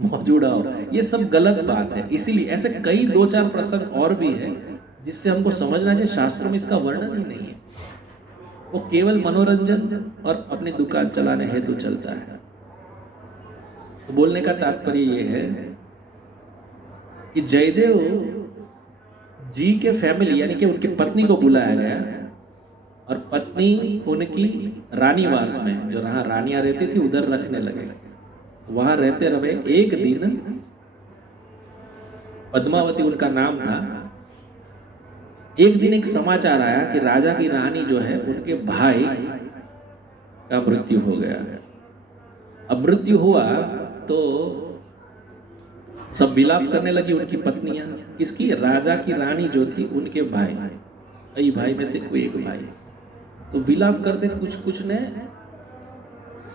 मौजूद आओ, ये सब गलत बात है। इसीलिए ऐसे कई 2-4 प्रसंग और भी है जिससे हमको समझना चाहिए, शास्त्रों में इसका वर्णन ही नहीं है। वो केवल मनोरंजन और अपनी दुकान चलाने हेतु चलता है। तो बोलने का तात्पर्य ये है कि जयदेव जी के फैमिली यानी कि उनकी पत्नी को बुलाया गया, और पत्नी उनकी रानीवास में, जो रहा रानियां रहती थी, उधर रखने लगे। वहां रहते रहे। एक दिन पद्मावती उनका नाम था। एक दिन एक समाचार आया कि राजा की रानी जो है उनके भाई का मृत्यु हो गया। अब मृत्यु हुआ तो सब विलाप करने लगी उनकी पत्नियां। किसकी? राजा की रानी जो थी उनके भाई, कई भाई में से कोई एक भाई। तो विलाप करते कुछ कुछ ने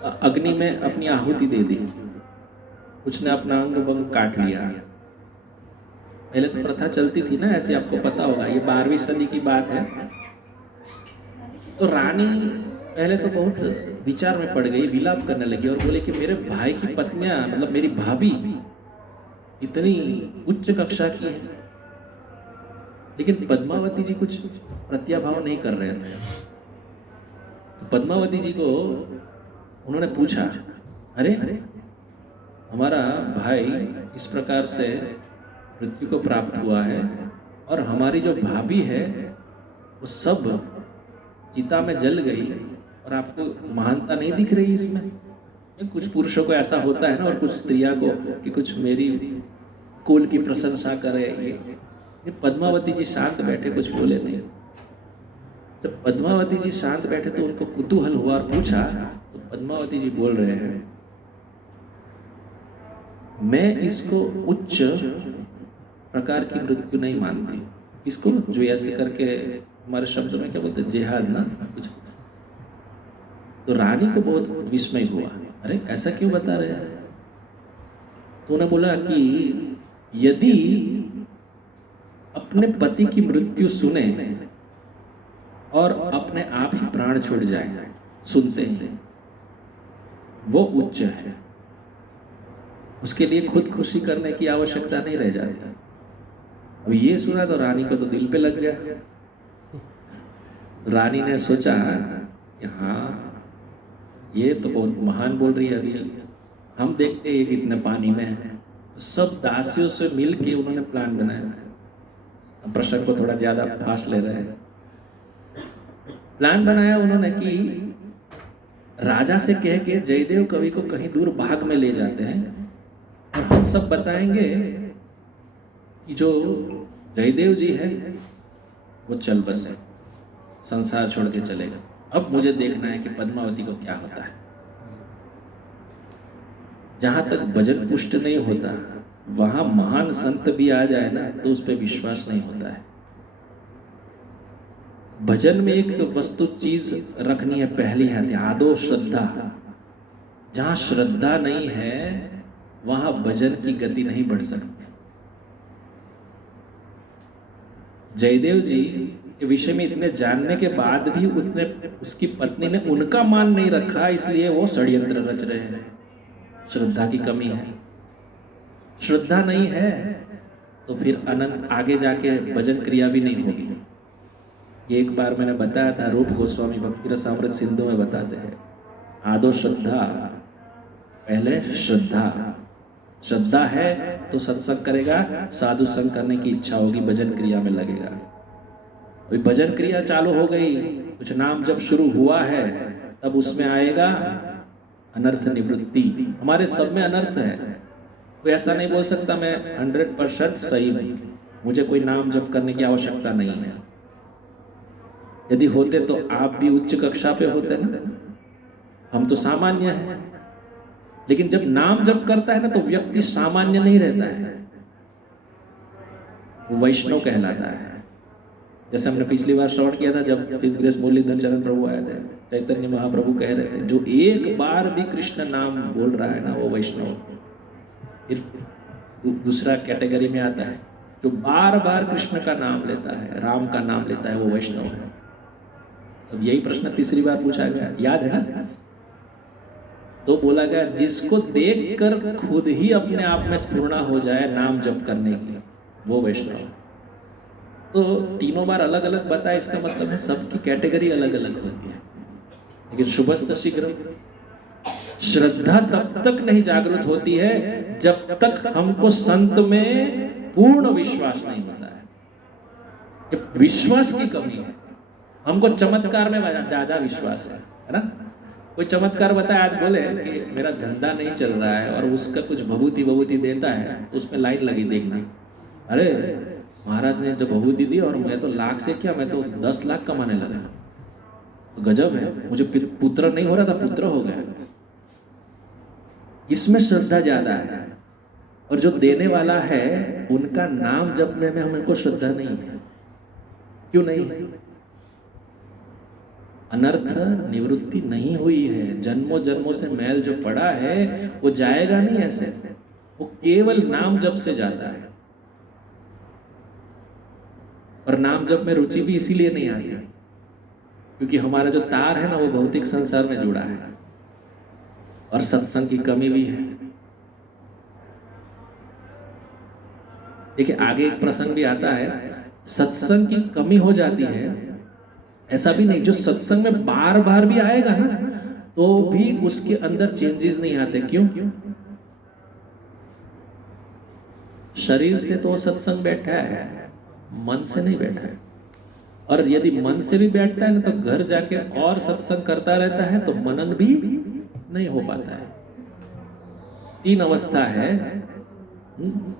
अग्नि में अपनी आहुति दे दी, कुछ ने अपना अंग बंग काट लिया। पहले तो प्रथा चलती थी ना ऐसे, आपको पता होगा, ये 12वीं सदी की बात है। तो रानी पहले तो बहुत विचार में पड़ गई, विलाप करने लगी और बोले कि मेरे भाई की पत्नियां, मतलब मेरी भाभी इतनी उच्च कक्षा की है। लेकिन पद्मावती जी कुछ प्रत्याभाव नहीं कर रहे थे। तो पद्मावती जी को उन्होंने पूछा, अरे हमारा भाई इस प्रकार से मृत्यु को प्राप्त हुआ है, और हमारी जो भाभी है वो सब चिता में जल गई, और आपको महानता नहीं दिख रही इसमें? कुछ पुरुषों को ऐसा होता है ना, और कुछ स्त्रियां को कि कुछ मेरी कुल की प्रशंसा करे। ये पद्मावती जी शांत बैठे, कुछ बोले नहीं। जब पद्मावती जी शांत बैठे तो उनको कुतूहल हुआ और पूछा। तो पद्मावती जी बोल रहे हैं, मैं इसको उच्च प्रकार की मृत्यु नहीं मानती। इसको जो ऐसे करके हमारे शब्द में क्या बोलते हैं, जेहाद ना कुछ। तो रानी को बहुत विस्मय हुआ, अरे ऐसा क्यों बता रहे हैं? तो उन्हें बोला कि यदि अपने पति की मृत्यु सुने और अपने आप ही प्राण छोड़ जाए सुनते ही, वो उच्च है। उसके लिए खुद खुशी करने की आवश्यकता नहीं रह जाती। अब ये सुना तो रानी को तो दिल पे लग गया। रानी ने सोचा कि हाँ, ये तो बहुत महान बोल रही है। अभी हम देखते हैं कितने पानी में है। सब दासियों से मिल के उन्होंने प्लान बनाया। प्रसंग को थोड़ा ज्यादा फास्ट ले रहे हैं। प्लान बनाया उन्होंने कि राजा से कह के जयदेव कवि को कहीं दूर बाग में ले जाते हैं, और हम सब बताएंगे कि जो जयदेव जी है वो चल बसे, संसार छोड़ के चलेगा। अब मुझे देखना है कि पद्मावती को क्या होता है। जहां तक भजन पुष्ट नहीं होता, वहां महान संत भी आ जाए ना तो उस पर विश्वास नहीं होता है। भजन में एक वस्तु चीज रखनी है, पहली है आदो श्रद्धा। जहां श्रद्धा नहीं है वहां भजन की गति नहीं बढ़ सकती। जयदेव जी के विषय में इतने जानने के बाद भी उसकी पत्नी ने उनका मान नहीं रखा, इसलिए वो षड्यंत्र रच रहे हैं। श्रद्धा की कमी है। श्रद्धा नहीं है तो फिर अनंत आगे जाके भजन क्रिया भी नहीं होगी। ये एक बार मैंने बताया था, रूप गोस्वामी भक्ति रसामृत सिंधु में बताते हैं, आदो श्रद्धा, पहले श्रद्धा। श्रद्धा है तो सत्संग करेगा, साधु संग करने की इच्छा होगी, भजन क्रिया में लगेगा। अभी भजन क्रिया चालू हो गई, कुछ नाम जब शुरू हुआ है, तब उसमें आएगा अनर्थ निवृत्ति। हमारे सब में अनर्थ है। कोई ऐसा नहीं बोल सकता मैं 100% सही हूँ। मुझे कोई नाम जप करने की आवश्यकता नहीं है। यदि होते तो आप भी उच्च कक्षा पे होते ना, हम तो सामान्य हैं। लेकिन जब नाम जप करता है ना तो व्यक्ति सामान्य नहीं रहता है, वो वैष्णव कहलाता है। जैसे हमने पिछली बार श्रवण किया था जब हिज ग्रेस मुरलीधर चरण प्रभु आए थे, चैतन्य महाप्रभु कह रहे थे जो एक बार भी कृष्ण नाम बोल रहा है ना वो वैष्णव। फिर दूसरा कैटेगरी में आता है जो बार बार कृष्ण का नाम लेता है, राम का नाम लेता है, वो वैष्णव है। तो यही प्रश्न तीसरी बार पूछा गया, याद है ना? तो बोला गया जिसको देखकर खुद ही अपने आप में स्फूर्णा हो जाए नाम जप करने की, वो वैष्णव। तो तीनों बार अलग अलग बताया, इसका मतलब है सबकी कैटेगरी अलग अलग होती है। लेकिन शुभस्त शीघ्र श्रद्धा तब तक नहीं जागृत होती है जब तक हमको संत में पूर्ण विश्वास नहीं होता है। ये विश्वास की कमी है। हमको चमत्कार में ज्यादा विश्वास है ना? कोई चमत्कार बताया, आज बोले कि मेरा धंधा नहीं चल रहा है और उसका कुछ भभूति देता है तो उसमें लाइन लगी, देखना अरे महाराज ने जो भभूति दी और मैं तो लाख से क्या, मैं तो 10 लाख कमाने लगा। तो गजब है, मुझे पुत्र नहीं हो रहा था, पुत्र हो गया। इसमें श्रद्धा ज्यादा है। और जो देने वाला है उनका नाम जपने में हमको श्रद्धा नहीं है। क्यों नहीं? अनर्थ निवृत्ति नहीं हुई है। जन्मों जन्मों से मैल जो पड़ा है वो जाएगा नहीं ऐसे, वो केवल नाम जप से जाता है। और नाम जप में रुचि भी इसीलिए नहीं आती क्योंकि हमारा जो तार है ना वो भौतिक संसार में जुड़ा है और सत्संग की कमी भी है। देखिए आगे एक प्रसंग भी आता है, सत्संग की कमी हो जाती है। ऐसा भी नहीं, जो सत्संग में बार बार भी आएगा ना तो भी उसके अंदर चेंजेस नहीं आते। क्यों? शरीर से तो सत्संग बैठा है, मन से नहीं बैठा है। और यदि मन से भी बैठता है ना तो घर जाके और सत्संग करता रहता है तो मनन भी नहीं हो पाता है। 3 अवस्था है,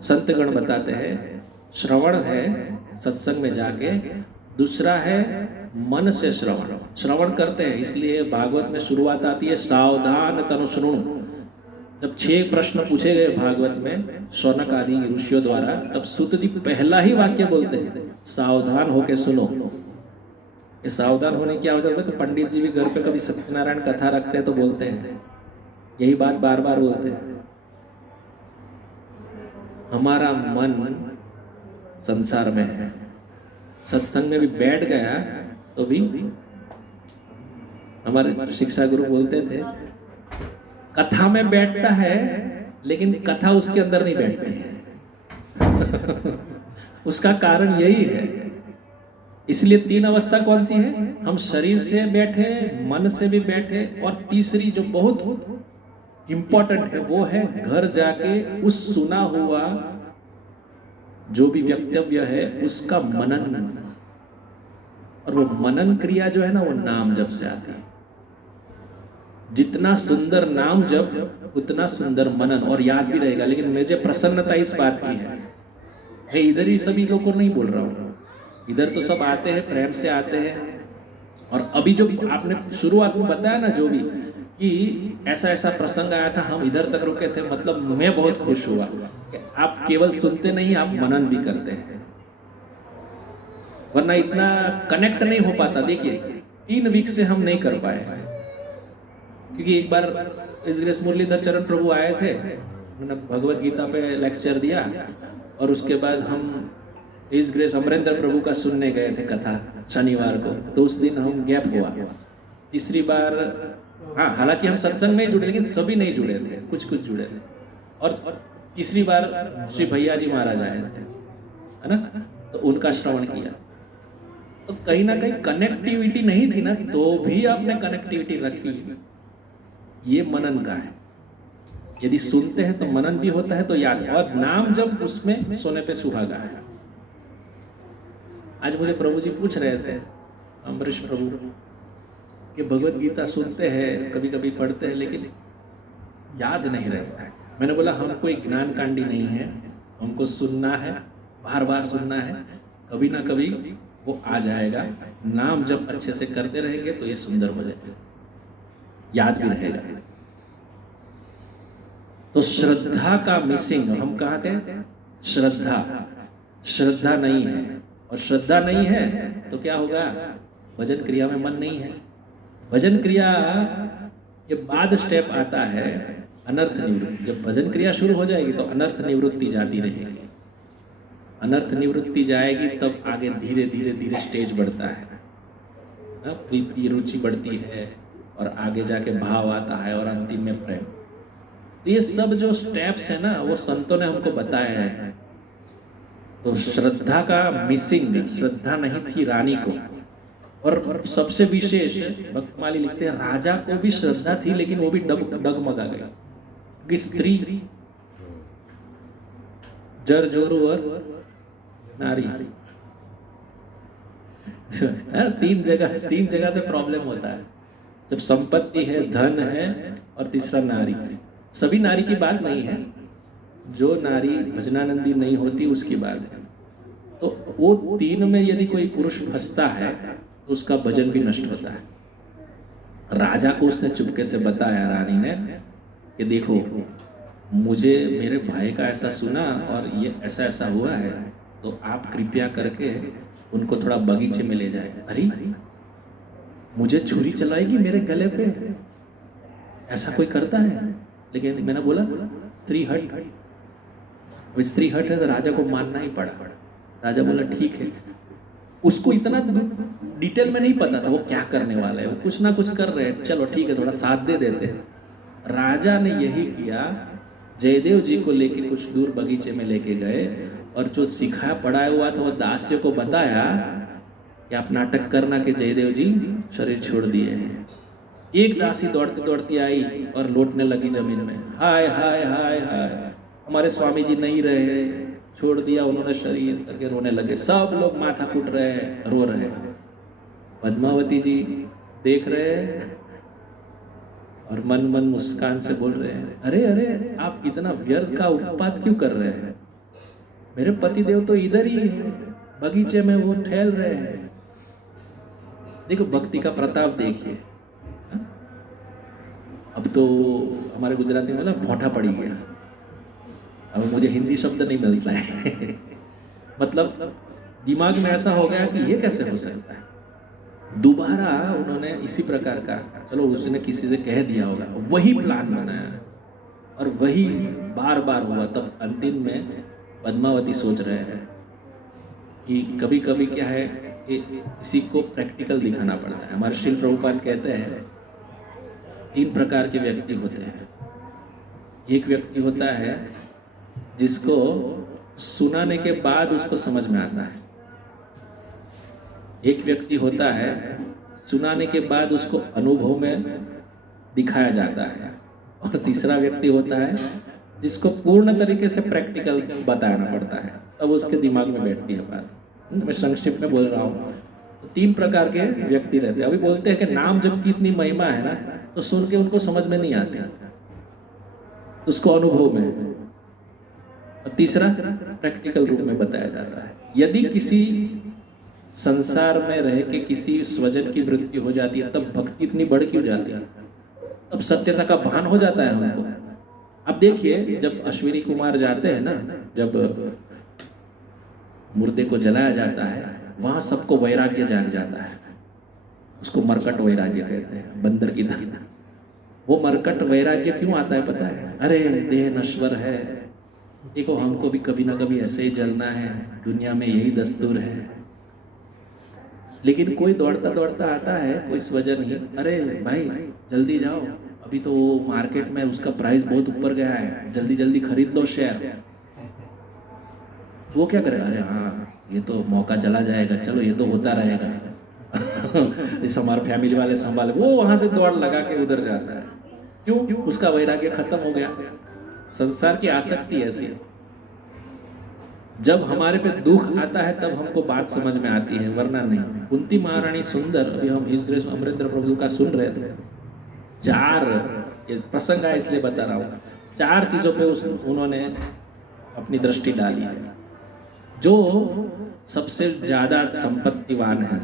संतगण बताते हैं। श्रवण है सत्संग में जाके, दूसरा है मन से श्रवण, श्रवण करते हैं। इसलिए भागवत में शुरुआत आती है सावधान तनु सुनु। जब 6 प्रश्न पूछे गए भागवत में शौनक आदि ऋषियों द्वारा, तब सूत जी पहला ही वाक्य बोलते हैं सावधान होके सुनो। ये सावधान होने की आवश्यकता है। तो पंडित जी भी घर पे कभी सत्यनारायण कथा रखते हैं तो बोलते हैं यही बात, बार बार बोलते हैं। हमारा मन संसार में है, सत्संग में भी बैठ गया तो भी हमारे शिक्षा गुरु बोलते थे कथा में बैठता है लेकिन कथा उसके अंदर नहीं बैठती है। उसका कारण यही है। इसलिए 3 अवस्था कौन सी है? हम शरीर से बैठे, मन से भी बैठे, और तीसरी जो बहुत इंपॉर्टेंट है वो है घर जाके उस सुना हुआ जो भी वक्तव्य है उसका मनन। और वो मनन क्रिया जो है ना वो नाम जप से आती है। जितना सुंदर नाम जप उतना सुंदर मनन, और याद भी रहेगा। लेकिन मुझे प्रसन्नता इस बात की है, मैं इधर ही सभी लोगों को नहीं बोल रहा हूँ, इधर तो सब आते हैं, प्रेम से आते हैं। और अभी जो आपने शुरुआत में बताया ना जो भी कि ऐसा ऐसा प्रसंग आया था, हम इधर तक रुके थे, मतलब मैं बहुत खुश हुआ। आप केवल सुनते नहीं, आप मनन भी करते हैं, वरना इतना कनेक्ट नहीं हो पाता। देखिए 3 वीक से हम नहीं कर पाए क्योंकि एक बार हिज ग्रेस मुरलीधर चरण प्रभु आए थे, उन्होंने भगवत गीता पे लेक्चर दिया, और उसके बाद हम हिज ग्रेस अमरेंद्र प्रभु का सुनने गए थे कथा शनिवार को, तो उस दिन हम गैप हुआ। तीसरी बार हाँ, हालांकि हम सत्संग में ही जुड़े लेकिन सभी नहीं जुड़े थे, कुछ कुछ जुड़े थे। और तीसरी बार श्री भैया जी महाराज आए थे, है ना, तो उनका श्रवण किया। तो कहीं ना कहीं कनेक्टिविटी नहीं थी ना, तो भी आपने कनेक्टिविटी रखी। ये मनन का है। यदि सुनते हैं तो मनन भी होता है, तो याद, और नाम जब उसमें सोने पे सुहागा है। आज मुझे प्रभु जी पूछ रहे थे, अम्बरीश प्रभु, कि भगवत गीता सुनते हैं, कभी कभी पढ़ते हैं, लेकिन याद नहीं रहता है। मैंने बोला हम कोई ज्ञान कांडी नहीं है, हमको सुनना है बार बार सुनना है, कभी ना कभी वो आ जाएगा। नाम जब अच्छे से करते रहेंगे तो ये सुंदर हो जाएगा, याद भी रहेगा। तो श्रद्धा का मिसिंग, हम कहाँ थे? श्रद्धा, श्रद्धा नहीं है, और श्रद्धा नहीं है तो क्या होगा? भजन क्रिया में मन नहीं है। भजन क्रिया के बाद स्टेप आता है अनर्थ निवृत्ति। जब भजन क्रिया शुरू हो जाएगी तो अनर्थ निवृत्ति जाती रहेगी। अनर्थ निवृत्ति जाएगी तब आगे धीरे धीरे धीरे स्टेज बढ़ता है, प्रीति रुचि बढ़ती है, और आगे जाके भाव आता है, और अंतिम में प्रेम। तो ये सब जो स्टेप्स है ना, वो संतों ने हमको बताया है। तो श्रद्धा का मिसिंग, श्रद्धा नहीं थी रानी को। और सबसे विशेष भक्तमाली लिखते हैं, राजा को भी श्रद्धा थी लेकिन वो भी डगमगा गई, क्योंकि स्त्री जर जोरू और नारी तीन जगह से प्रॉब्लम होता है। जब संपत्ति है, धन है, और तीसरा नारी। सभी नारी की बात नहीं है, जो नारी भजनानंदी नहीं होती उसकी बात है। तो वो तीन में यदि कोई पुरुष फंसता है तो उसका भजन भी नष्ट होता है। राजा को उसने चुपके से बताया, रानी ने, कि देखो मुझे मेरे भाई का ऐसा सुना और ये ऐसा ऐसा हुआ है, तो आप कृपया करके उनको थोड़ा बगीचे में ले जाए। अरे मुझे छुरी चलाएगी मेरे गले पे, ऐसा कोई करता है? लेकिन मैंने बोला स्त्री हट, स्त्री हट है तो राजा को मानना ही पड़ा। राजा बोला ठीक है। उसको इतना डिटेल में नहीं पता था वो क्या करने वाला है, वो कुछ ना कुछ कर रहे हैं, चलो ठीक है थोड़ा साथ दे देते हैं। राजा ने यही किया, जयदेव जी को लेके कुछ दूर बगीचे में लेके गए, और जो सिखाया पढ़ाया हुआ था वो दासियों को बताया कि आप नाटक करना कि जयदेव जी शरीर छोड़ दिए हैं। एक दासी दौड़ती दौड़ती आई और लौटने लगी जमीन में, हाय हाय हाय हाय, हमारे स्वामी जी नहीं रहे, छोड़ दिया उन्होंने शरीर, करके रोने लगे। सब लोग माथा कूट रहे हैं, रो रहे हैं। पद्मावती जी देख रहे हैं और मन मन मुस्कान से बोल रहे हैं, अरे अरे आप इतना व्यर्थ का उत्पात क्यों कर रहे हैं? मेरे पतिदेव तो इधर ही है, बगीचे में वो ठहल रहे हैं। देखो भक्ति का प्रताप देखिए। अब तो हमारे गुजराती में ना भोंठा पड़ी गया, अब मुझे हिंदी शब्द नहीं मिलता है मतलब दिमाग में ऐसा हो गया कि ये कैसे हो सकता है। दोबारा उन्होंने इसी प्रकार का, चलो उसने किसी से कह दिया होगा, वही प्लान बनाया और वही बार बार हुआ। तब अंतिम में पद्मावती सोच रहे हैं कि कभी कभी क्या है कि किसी को प्रैक्टिकल दिखाना पड़ता है। हमारे श्रील प्रभुपाद कहते हैं 3 प्रकार के व्यक्ति होते हैं। एक व्यक्ति होता है जिसको सुनाने के बाद उसको समझ में आता है। एक व्यक्ति होता है सुनाने के बाद उसको अनुभव में दिखाया जाता है। और तीसरा व्यक्ति होता है जिसको पूर्ण तरीके से प्रैक्टिकल बताना पड़ता है, तब उसके दिमाग में बैठती है बात। मैं संक्षिप्त में बोल रहा हूँ। तो 3 प्रकार के व्यक्ति रहते हैं। अभी बोलते हैं कि नाम जब की इतनी महिमा है ना, तो सुन के उनको समझ में नहीं आती, उसको अनुभव में। और तीसरा प्रैक्टिकल रूप में बताया जाता है। यदि किसी संसार में रह के किसी स्वजन की मृत्यु हो जाती है, तब भक्ति इतनी बढ़ क्यों जाती है? तब सत्यता का भान हो जाता है हमको। अब देखिए, जब अश्विनी कुमार जाते हैं ना, जब मुर्दे को जलाया जाता है, वहां सबको वैराग्य जाग जाता है। उसको मरकट वैराग्य कहते हैं, बंदर की तरह। वो मरकट वैराग्य क्यों आता है पता है? अरे देह नश्वर है, देखो हमको भी कभी ना कभी ऐसे ही जलना है, दुनिया में यही दस्तूर है। लेकिन कोई दौड़ता दौड़ता आता है, कोई स्वजन ही, अरे भाई जल्दी जाओ, अभी तो वो मार्केट में उसका प्राइस बहुत ऊपर गया है, जल्दी जल्दी खरीद लो शेयर। वो क्या करे? अरे हाँ ये तो मौका चला जाएगा, चलो ये तो होता रहेगा इस हमारे फैमिली वाले संभाले। वो वहां से दौड़ लगा के उधर जाता है। क्यों? उसका वैराग्य खत्म हो गया। संसार की आसक्ति ऐसी है। जब हमारे पे दुख आता है तब हमको बात समझ में आती है, वरना नहीं। कुंती महारानी सुंदर, अभी हम इस ग्रेस अमरेंद्र प्रभु का सुन रहे थे, 4 ये प्रसंग है इसलिए बता रहा हूँ, 4 चीजों पे उन्होंने अपनी दृष्टि डाली है। जो सबसे ज्यादा संपत्तिवान है,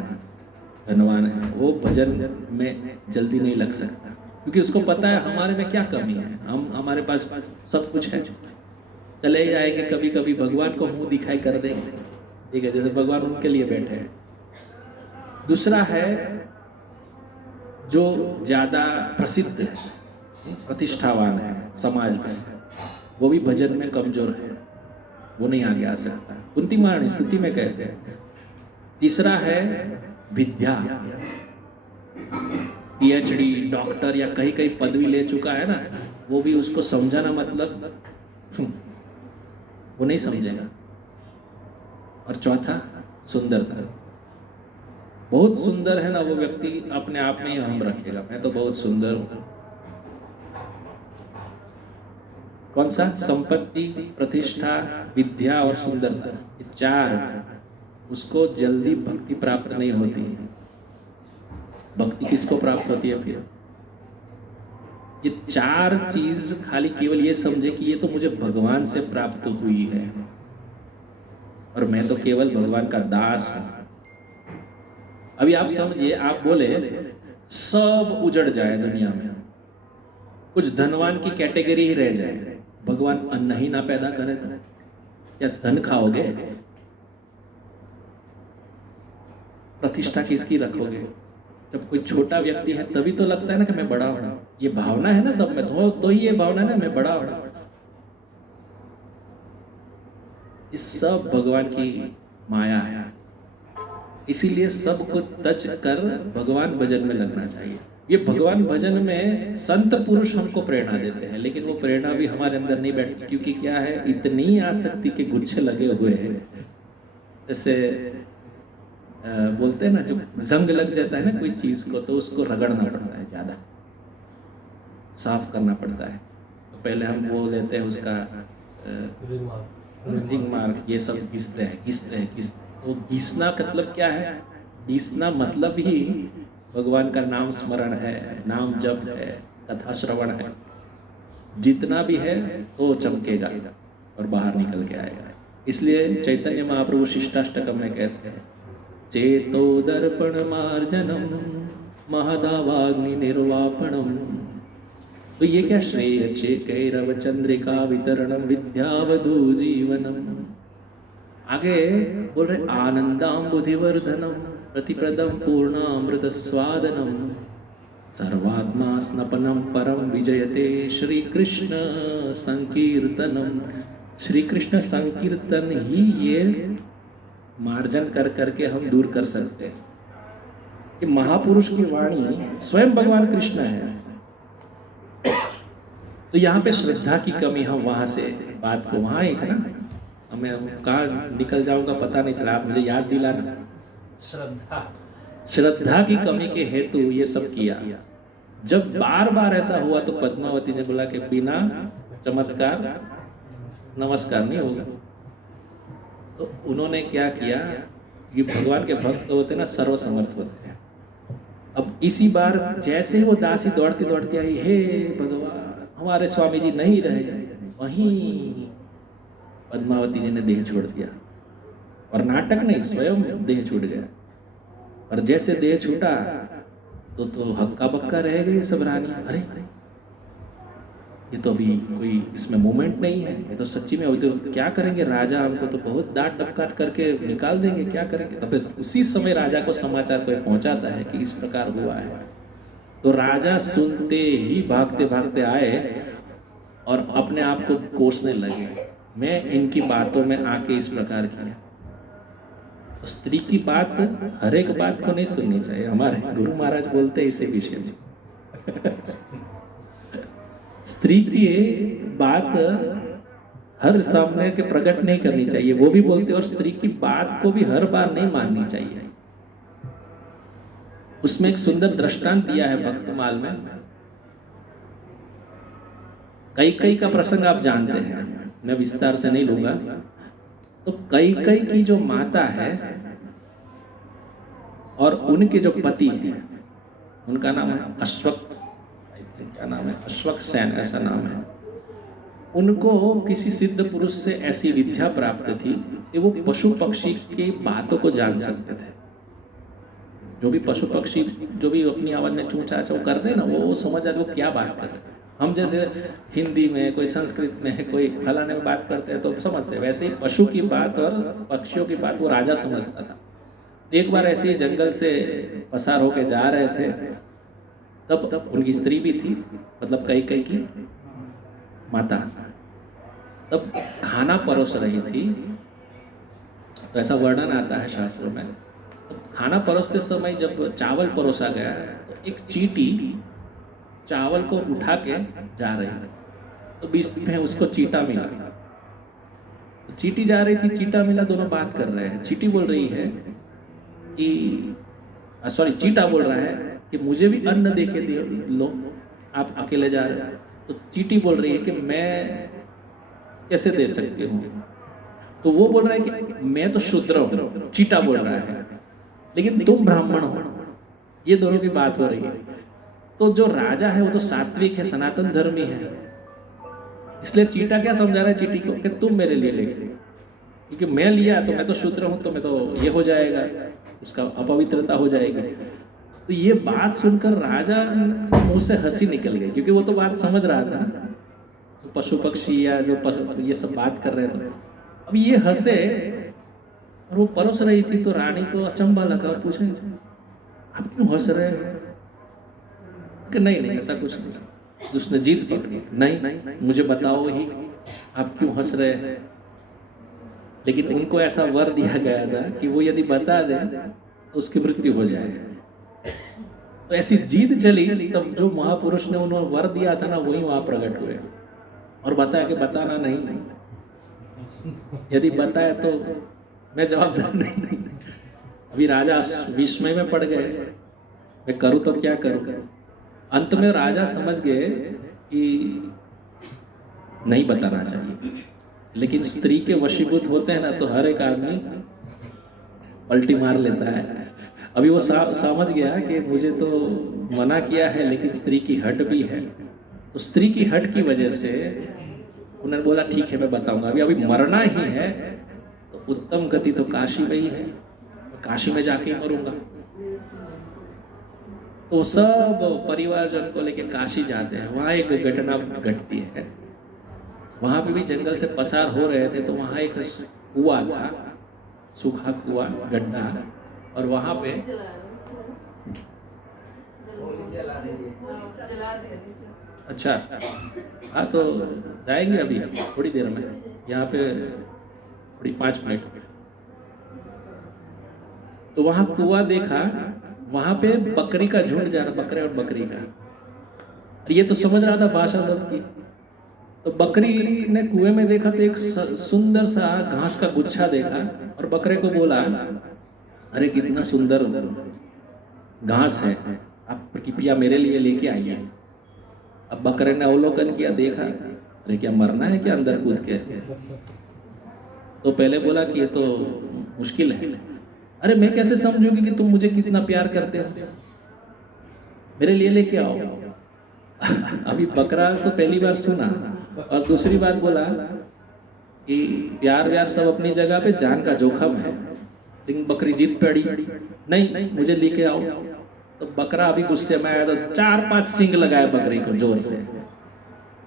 धनवान है, वो भजन में जल्दी नहीं लग सकता, क्योंकि उसको पता है हमारे में क्या कमी है। हमारे पास सब कुछ है, चले जाएंगे, कभी कभी भगवान को मुंह दिखाई कर देंगे, ठीक है, जैसे भगवान उनके लिए बैठे हैं। दूसरा है जो ज्यादा प्रसिद्ध है, प्रतिष्ठावान है समाज में, वो भी भजन में कमजोर है, वो नहीं आगे आ सकता। कुंती महारानी स्तुति में कहते हैं। तीसरा है विद्या, पीएचडी, डॉक्टर या कहीं कहीं पदवी ले चुका है ना, वो भी उसको समझाना मतलब वो नहीं समझेगा। और चौथा सुंदरता, बहुत सुंदर है ना वो व्यक्ति, अपने आप में ही हम रखेगा, मैं तो बहुत सुंदर हूं। कौन सा? संपत्ति, प्रतिष्ठा, विद्या और सुंदरता, ये चार, उसको जल्दी भक्ति प्राप्त नहीं होती है। भक्ति किसको प्राप्त होती है फिर? ये चार चीज खाली केवल ये समझे कि ये तो मुझे भगवान से प्राप्त हुई है और मैं तो केवल भगवान का दास हूं। अभी आप समझिए, आप बोले सब उजड़ जाए दुनिया में, कुछ धनवान की कैटेगरी ही रह जाए, भगवान अन्न ही ना पैदा करे तो क्या धन खाओगे? प्रतिष्ठा किसकी रखोगे? जब कोई छोटा व्यक्ति है तभी तो लगता है ना कि मैं बड़ा हूं। ये भावना है ना सब में, तो ही ये भावना है ना मैं बड़ा हूं। इस सब भगवान की माया है, इसीलिए सबको टच कर भगवान भजन में लगना चाहिए। ये भगवान भजन में संत पुरुष हमको प्रेरणा देते हैं, लेकिन वो प्रेरणा भी हमारे अंदर नहीं बैठती, क्योंकि क्या है, इतनी आसक्ति के गुच्छे लगे हुए हैं। जैसे बोलते हैं ना, जो जंग लग जाता है ना कोई चीज को, तो उसको रगड़ना पड़ता है, ज्यादा साफ करना पड़ता है। तो पहले हम वो लेते हैं उसका रिंग मार्क, ये सब घिसते हैं। तो घिसना मतलब क्या है? घिसना मतलब ही भगवान का नाम स्मरण है, नाम जप है, कथा श्रवण है। जितना भी है वो चमकेगा और बाहर निकल के आएगा। इसलिए चैतन्य महाप्रभु शिष्टाष्टकम में कहते हैं, चेतो दर्पण मार्जनम महदावाग्नि निर्वापणम। तो ये क्या श्रेय चेकैरव चंद्रिका वितरणम विद्यावधू जीवनम। आगे बोल रहे आनंदाम्बुधिवर्धनम प्रतिप्रदम पूर्णामृत स्वादनम सर्वात्मा स्नपनम परम विजयते श्री कृष्ण संकीर्तनम। श्री कृष्ण संकीर्तन ही ये मार्जन कर करके हम दूर कर सकते हैं। कि महापुरुष की वाणी स्वयं भगवान कृष्ण है। तो यहाँ पे श्रद्धा की कमी, हम वहां से बात को वहां ही था ना, मैं कहाँ निकल जाऊंगा पता नहीं चला, आप मुझे याद दिलाना। श्रद्धा की कमी के हेतु ये सब किया। जब बार बार ऐसा हुआ तो पद्मावती ने बोला कि बिना चमत्कार नमस्कार नहीं होगा। तो उन्होंने क्या किया, ये भगवान के भक्त होते ना सर्वसमर्थ होते हैं। अब इसी बार जैसे वो दासी दौड़ती दौड़ती आई, हे भगवान हमारे स्वामी जी नहीं रहे, वहीं पद्मावती जी ने देह छोड़ दिया। और नाटक नहीं, स्वयं देह छूट गया। और जैसे देह छूटा तो हक्का बक्का रह गई सब रानी। अरे ये तो अभी कोई इसमें मोमेंट नहीं है, ये तो सच्ची में तो क्या करेंगे, राजा हमको तो बहुत डांट डपकाट करके निकाल देंगे, क्या करेंगे। तब उसी समय राजा को समाचार कोई पहुंचाता है कि इस प्रकार हुआ है। तो राजा सुनते ही भागते भागते आए और अपने आप को कोसने लगे, मैं इनकी बातों में आके इस प्रकार किया। तो स्त्री की बात, हर एक बात को नहीं सुननी चाहिए। हमारे गुरु महाराज बोलते हैं इसे विषय में स्त्री की बात हर सामने के प्रकट नहीं करनी चाहिए, वो भी बोलते। और स्त्री की बात को भी हर बार नहीं माननी चाहिए। उसमें एक सुंदर दृष्टांत दिया है भक्तमाल में। कैकेयी का प्रसंग आप जानते हैं, मैं विस्तार से नहीं लूंगा। तो कैकेयी की जो माता है और उनके जो पति हैं, उनका नाम है अश्वक, क्या नाम है, अश्वक सेन ऐसा नाम है। उनको किसी सिद्ध पुरुष से ऐसी विद्या प्राप्त थी कि वो पशु पक्षी की बातों को जान सकते थे। जो भी पशु पक्षी जो भी अपनी आवाज में चूं चा चौ करते ना, वो समझ जाते वो क्या बात कर रहे हैं। हम जैसे हिंदी में, कोई संस्कृत में, कोई फलाने में बात करते हैं तो समझते हैं, वैसे ही पशु की बात और पक्षियों की बात वो राजा समझता था। एक बार ऐसे ही जंगल से पसार होके जा रहे थे, तब उनकी स्त्री भी थी, मतलब कई की माता, तब खाना परोस रही थी। तो ऐसा वर्णन आता है शास्त्रों में, खाना परोसते समय जब चावल परोसा गया तो एक चींटी चावल को उठा के जा रही थी, तो बीच में उसको चींटा मिला। तो चींटी जा रही थी, चींटा मिला, दोनों बात कर रहे हैं। चींटी बोल रही है कि सॉरी, चींटा बोल रहा है कि मुझे भी अन्न दे के दे लो, आप अकेले जा रहे हो। तो चींटी बोल रही है कि मैं कैसे दे सकती हूँ। तो वो बोल रहा है कि मैं तो शूद्र हूँ, चींटा बोल रहा है, लेकिन तुम ब्राह्मण हो। ये दोनों की बात हो रही है। तो जो राजा है वो तो सात्विक है, सनातन धर्मी है, इसलिए चींटा क्या समझा रहा है चींटी को कि तुम मेरे लिए लेके, क्योंकि मैं लिया तो मैं तो शूद्र हूँ, तो मैं तो ये हो जाएगा, उसका अपवित्रता हो जाएगी। तो ये बात सुनकर राजा मुंह से हंसी निकल गई, क्योंकि वो तो बात समझ रहा था ना, तो पशु पक्षी या जो ये सब बात कर रहे थे। अब ये हंसे और वो परोस रही थी, तो रानी को अचंभा लगा और पूछे आप क्यों हंस रहे हैं? कि नहीं ऐसा कुछ नहीं। उसने जीत पकड़ी, नहीं मुझे बताओ ही आप क्यों हंस रहे हैं। लेकिन उनको ऐसा वर दिया गया था कि वो यदि बता दे तो उसकी मृत्यु हो जाए। तो ऐसी जीत चली, तब जो महापुरुष ने उन्होंने वर दिया था ना, वही वहां प्रकट हुए और बताया कि बताना नहीं, यदि बताए तो मैं जवाबदार नहीं। अभी राजा विस्मय में पड़ गए, मैं करूं तो क्या करूं। अंत में राजा समझ गए कि नहीं बताना चाहिए, लेकिन स्त्री के वशीभूत होते हैं ना, तो हर एक आदमी पलटी मार लेता है। अभी वो समझ गया कि मुझे तो मना किया है, लेकिन स्त्री की हट भी है। तो स्त्री की हट की वजह से उन्होंने बोला ठीक है मैं बताऊंगा, अभी मरना ही है तो उत्तम गति तो काशी में ही है, काशी में जाके मरूंगा। तो सब परिवारजन को लेके काशी जाते हैं। वहाँ एक घटना घटती है, वहाँ पे भी जंगल से पसार हो रहे थे, तो वहाँ एक कुआं था, सूखा कुआं, गड्ढा, और वहाँ पे अच्छा हाँ, तो जाएंगे अभी थोड़ी देर में, यहाँ पे थोड़ी 5 मिनट। तो वहाँ कुआं देखा, वहाँ पे बकरी का झुंड जा रहा, बकरे और बकरी का। ये तो समझ रहा था भाषा सबकी। तो बकरी ने कुएं में देखा तो एक सुंदर सा घास का गुच्छा देखा और बकरे को बोला अरे कितना सुंदर घास है, आप कृपया मेरे लिए लेके आइए। अब बकरे ने अवलोकन किया, देखा अरे क्या मरना है क्या अंदर कूद के। तो पहले बोला कि ये तो मुश्किल है। अरे मैं कैसे समझूंगी कि तुम मुझे कितना प्यार करते हो, मेरे लिए लेके आओ। अभी बकरा तो पहली बार सुना, और दूसरी बात बोला कि प्यार व्यार सब अपनी जगह पे, जान का जोखम है, लेकिन बकरी जीत पड़ी, नहीं मुझे लेके आओ। तो बकरा अभी गुस्से में आया तो 4-5 सींग लगाया बकरी को जोर से।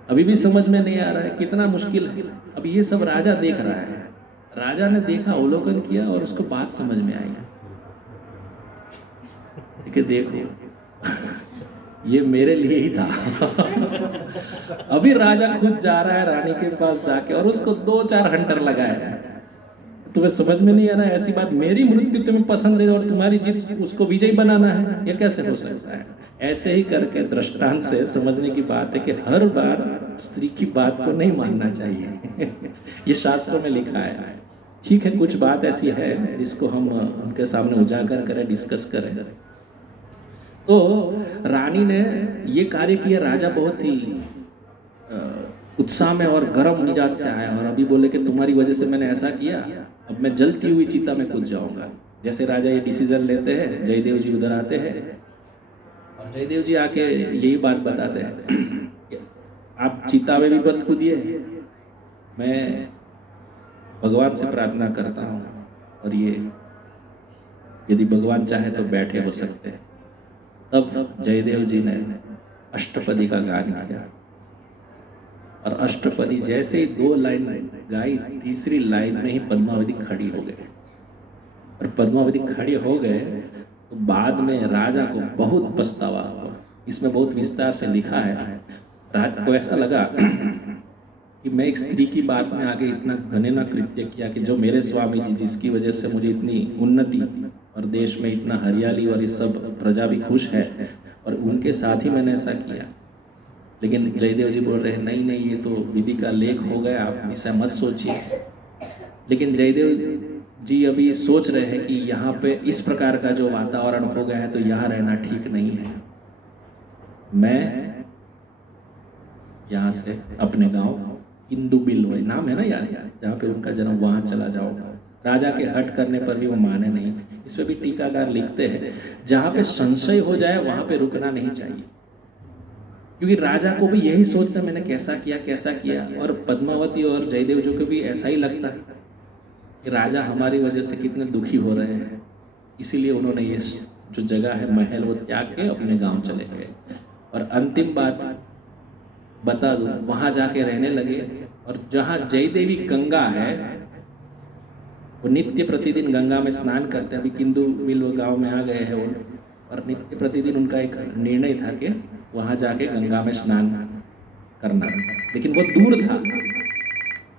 अभी भी समझ में नहीं आ रहा है कितना मुश्किल है। अब ये सब राजा देख रहा है, राजा ने देखा, अवलोकन किया और उसको बात समझ में आई कि देखो ये मेरे लिए ही था। अभी राजा खुद जा रहा है रानी के पास जाके और उसको 2-4 हंटर लगाए। तुम्हें समझ में नहीं आ रहा है, ऐसी बात, मेरी मृत्यु तुम्हें पसंद है और तुम्हारी जीत उसको विजयी बनाना है, ये कैसे हो सकता है। ऐसे ही करके दृष्टांत से समझने की बात है कि हर बार स्त्री की बात को नहीं मानना चाहिए। ये शास्त्रों में लिखा है। ठीक है, कुछ बात ऐसी है जिसको हम उनके सामने उजागर करें, डिस्कस करें। तो रानी ने ये कार्य किया, राजा बहुत ही उत्साह में और गर्म मिजाज से आया और अभी बोले कि तुम्हारी वजह से मैंने ऐसा किया, अब मैं जलती हुई चिता में कूद जाऊंगा। जैसे राजा ये डिसीजन लेते हैं, जयदेव जी उधर आते हैं और जयदेव जी आके यही बात बताते हैं, आप चिता में भी मत कूदिए, मैं भगवान से प्रार्थना करता हूँ और ये यदि भगवान चाहे तो बैठे हो सकते हैं। तब जयदेव जी ने अष्टपदी का गान किया और अष्टपदी जैसे ही 2 लाइन गाई, तीसरी लाइन में ही पद्मावती खड़ी हो गई। और पद्मावती खड़ी हो गए तो बाद में राजा को बहुत पछतावा हुआ। इसमें बहुत विस्तार से लिखा है। राजा को ऐसा लगा कि मैं एक स्त्री की बात में आगे इतना घनेना कृत्य किया कि जो मेरे स्वामी जी, जिसकी वजह से मुझे इतनी उन्नति और देश में इतना हरियाली और इस सब प्रजा भी खुश है, और उनके साथ ही मैंने ऐसा किया। लेकिन जयदेव जी बोल रहे हैं नहीं नहीं, ये तो विधि का लेख हो गया, आप इसे मत सोचिए। लेकिन जयदेव जी अभी सोच रहे हैं कि यहाँ पे इस प्रकार का जो वातावरण हो गया है तो यहाँ रहना ठीक नहीं है। मैं यहाँ से अपने गांव इंदुबिल, वही नाम है ना यार, जहाँ पे उनका जन्म, वहाँ चला जाऊँगा। राजा के हट करने पर भी वो माने नहीं। इस पे भी टीकाकार लिखते हैं जहाँ पे संशय हो जाए वहाँ पे रुकना नहीं चाहिए, क्योंकि राजा को भी यही सोचता मैंने कैसा किया, और पद्मावती और जयदेव जी को भी ऐसा ही लगता है कि राजा हमारी वजह से कितने दुखी हो रहे हैं। इसीलिए उन्होंने ये जो जगह है महल वो त्याग के अपने गांव चले गए। और अंतिम बात बता दूं, वहाँ जाके रहने लगे। और जहाँ जयदेवी गंगा है वो नित्य प्रतिदिन गंगा में स्नान करते हैं। अभी किंदु बिल गाँव में आ गए हैं वो, और नित्य प्रतिदिन उनका एक निर्णय था कि वहाँ जाके गंगा में स्नान करना, लेकिन वो दूर था।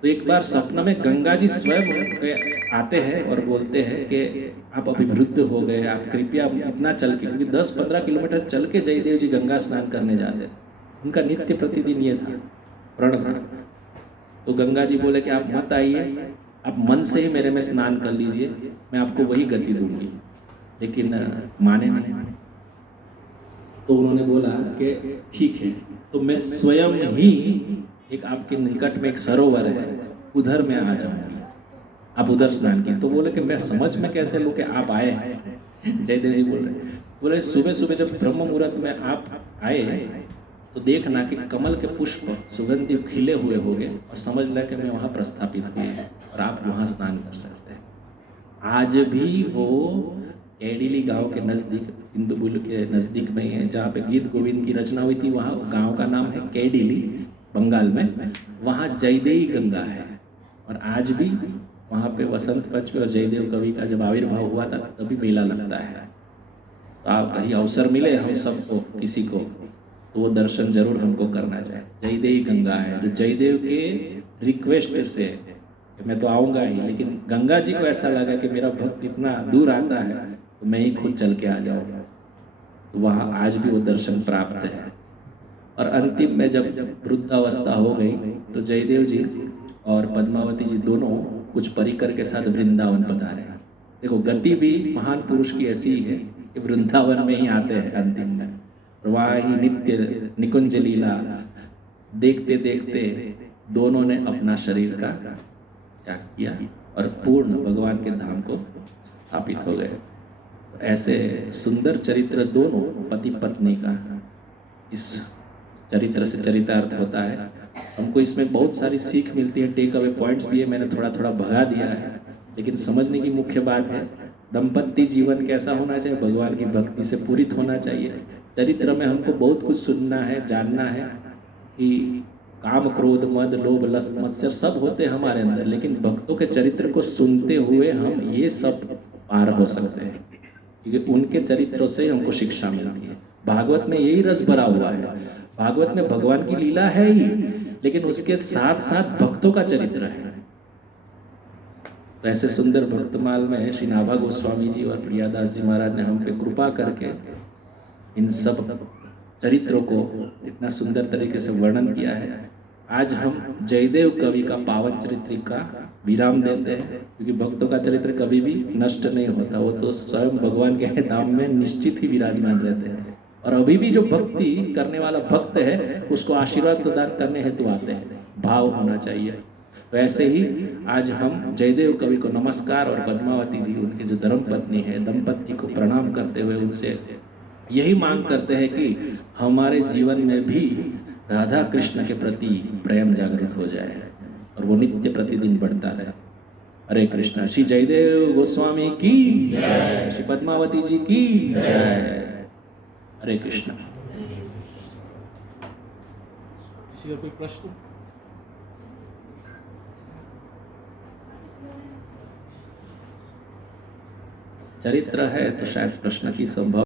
तो एक बार सपना में गंगा जी स्वयं आते हैं और बोलते हैं कि आप अभी वृद्ध हो गए, आप कृपया इतना चल के, क्योंकि 10-15 किलोमीटर चल के जयदेव जी गंगा स्नान करने जाते, उनका नित्य प्रतिदिन ये था, प्रण था। तो गंगा जी बोले कि आप मत आइए, आप मन से ही मेरे में स्नान कर लीजिए, मैं आपको वही गति दूंगी। लेकिन माने नहीं। तो उन्होंने बोला कि ठीक है, तो मैं स्वयं ही एक आपके निकट में एक सरोवर है, उधर मैं आ जाऊंगी, आप उधर स्नान कीजिए। तो बोले कि मैं समझ में कैसे लूँ कि आप आए हैं। जयदेव जी बोले सुबह सुबह जब ब्रह्म मुहूर्त में आप आए तो देखना कि कमल के पुष्प सुगंधि खिले हुए होंगे, और समझ लें कि मैं वहाँ प्रस्थापित हुई और आप वहाँ स्नान कर सकते हैं। आज भी वो कैडिली गांव के नज़दीक, इंदुबुल के नज़दीक में ही है, जहाँ पे गीत गोविंद की रचना हुई थी। वहाँ गांव का नाम है कैडिली, बंगाल में। वहाँ जयदेवी गंगा है, और आज भी वहाँ पे वसंत पंचमी और जयदेव कवि का जब आविर्भाव हुआ था तभी मेला लगता है। तो आप कहीं अवसर मिले हम सबको, किसी को, तो वो दर्शन जरूर हमको करना चाहिए। जयदेवी गंगा है, जो जयदेव के रिक्वेस्ट से मैं तो आऊँगा ही, लेकिन गंगा जी को ऐसा लगा कि मेरा भक्त इतना दूर आता है तो मैं ही खुद चल के आ जाऊँगा। तो वहाँ आज भी वो दर्शन प्राप्त है। और अंतिम में जब वृद्धावस्था हो गई तो जयदेव जी और पद्मावती जी दोनों कुछ परिकर के साथ वृंदावन पधारे। देखो, गति भी महान पुरुष की ऐसी ही है कि वृंदावन में ही आते हैं अंतिम में, और वहाँ ही नित्य निकुंज लीला देखते देखते दोनों ने अपना शरीर का त्याग किया और पूर्ण भगवान के धाम को स्थापित हो गए। ऐसे सुंदर चरित्र दोनों पति पत्नी का इस चरित्र से चरितार्थ होता है। हमको इसमें बहुत सारी सीख मिलती है, टेक अवे पॉइंट्स भी है, मैंने थोड़ा थोड़ा भगा दिया है, लेकिन समझने की मुख्य बात है दंपत्ति जीवन कैसा होना चाहिए, भगवान की भक्ति से पूरित होना चाहिए। चरित्र में हमको बहुत कुछ सुनना है, जानना है कि काम क्रोध मद लोभ लस्ट मत्सर सब होते हैं हमारे अंदर, लेकिन भक्तों के चरित्र को सुनते हुए हम ये सब पार हो सकते हैं, क्योंकि उनके चरित्रों से हमको शिक्षा मिलती है। भागवत में यही रस भरा हुआ है। भागवत में भगवान की लीला है ही, लेकिन उसके साथ साथ भक्तों का चरित्र है। तो ऐसे सुंदर भक्तमाल में श्री नाभा गोस्वामी जी और प्रियादास जी महाराज ने हम पे कृपा करके इन सब चरित्रों को इतना सुंदर तरीके से वर्णन किया है। आज हम जयदेव कवि का पावन चरित्र का विराम देते हैं, क्योंकि भक्तों का चरित्र कभी भी नष्ट नहीं होता, वो तो स्वयं भगवान के धाम में निश्चित ही विराजमान रहते हैं। और अभी भी जो भक्ति करने वाला भक्त है उसको आशीर्वाद प्रदान करने हेतु आते हैं, भाव होना चाहिए। तो ऐसे ही आज हम जयदेव कवि को नमस्कार और पद्मावती जी उनके जो धर्मपत्नी है दंपत्ति को प्रणाम करते हुए उनसे यही मांग करते हैं कि हमारे जीवन में भी राधा कृष्ण के प्रति प्रेम जागृत हो जाए और वो नित्य प्रतिदिन बढ़ता रहे। हरे कृष्णा। श्री जयदेव गोस्वामी की जय, श्री पद्मावती जी की जय। हरे कृष्णा। किसी का कोई प्रश्न? चरित्र है तो शायद प्रश्न की संभव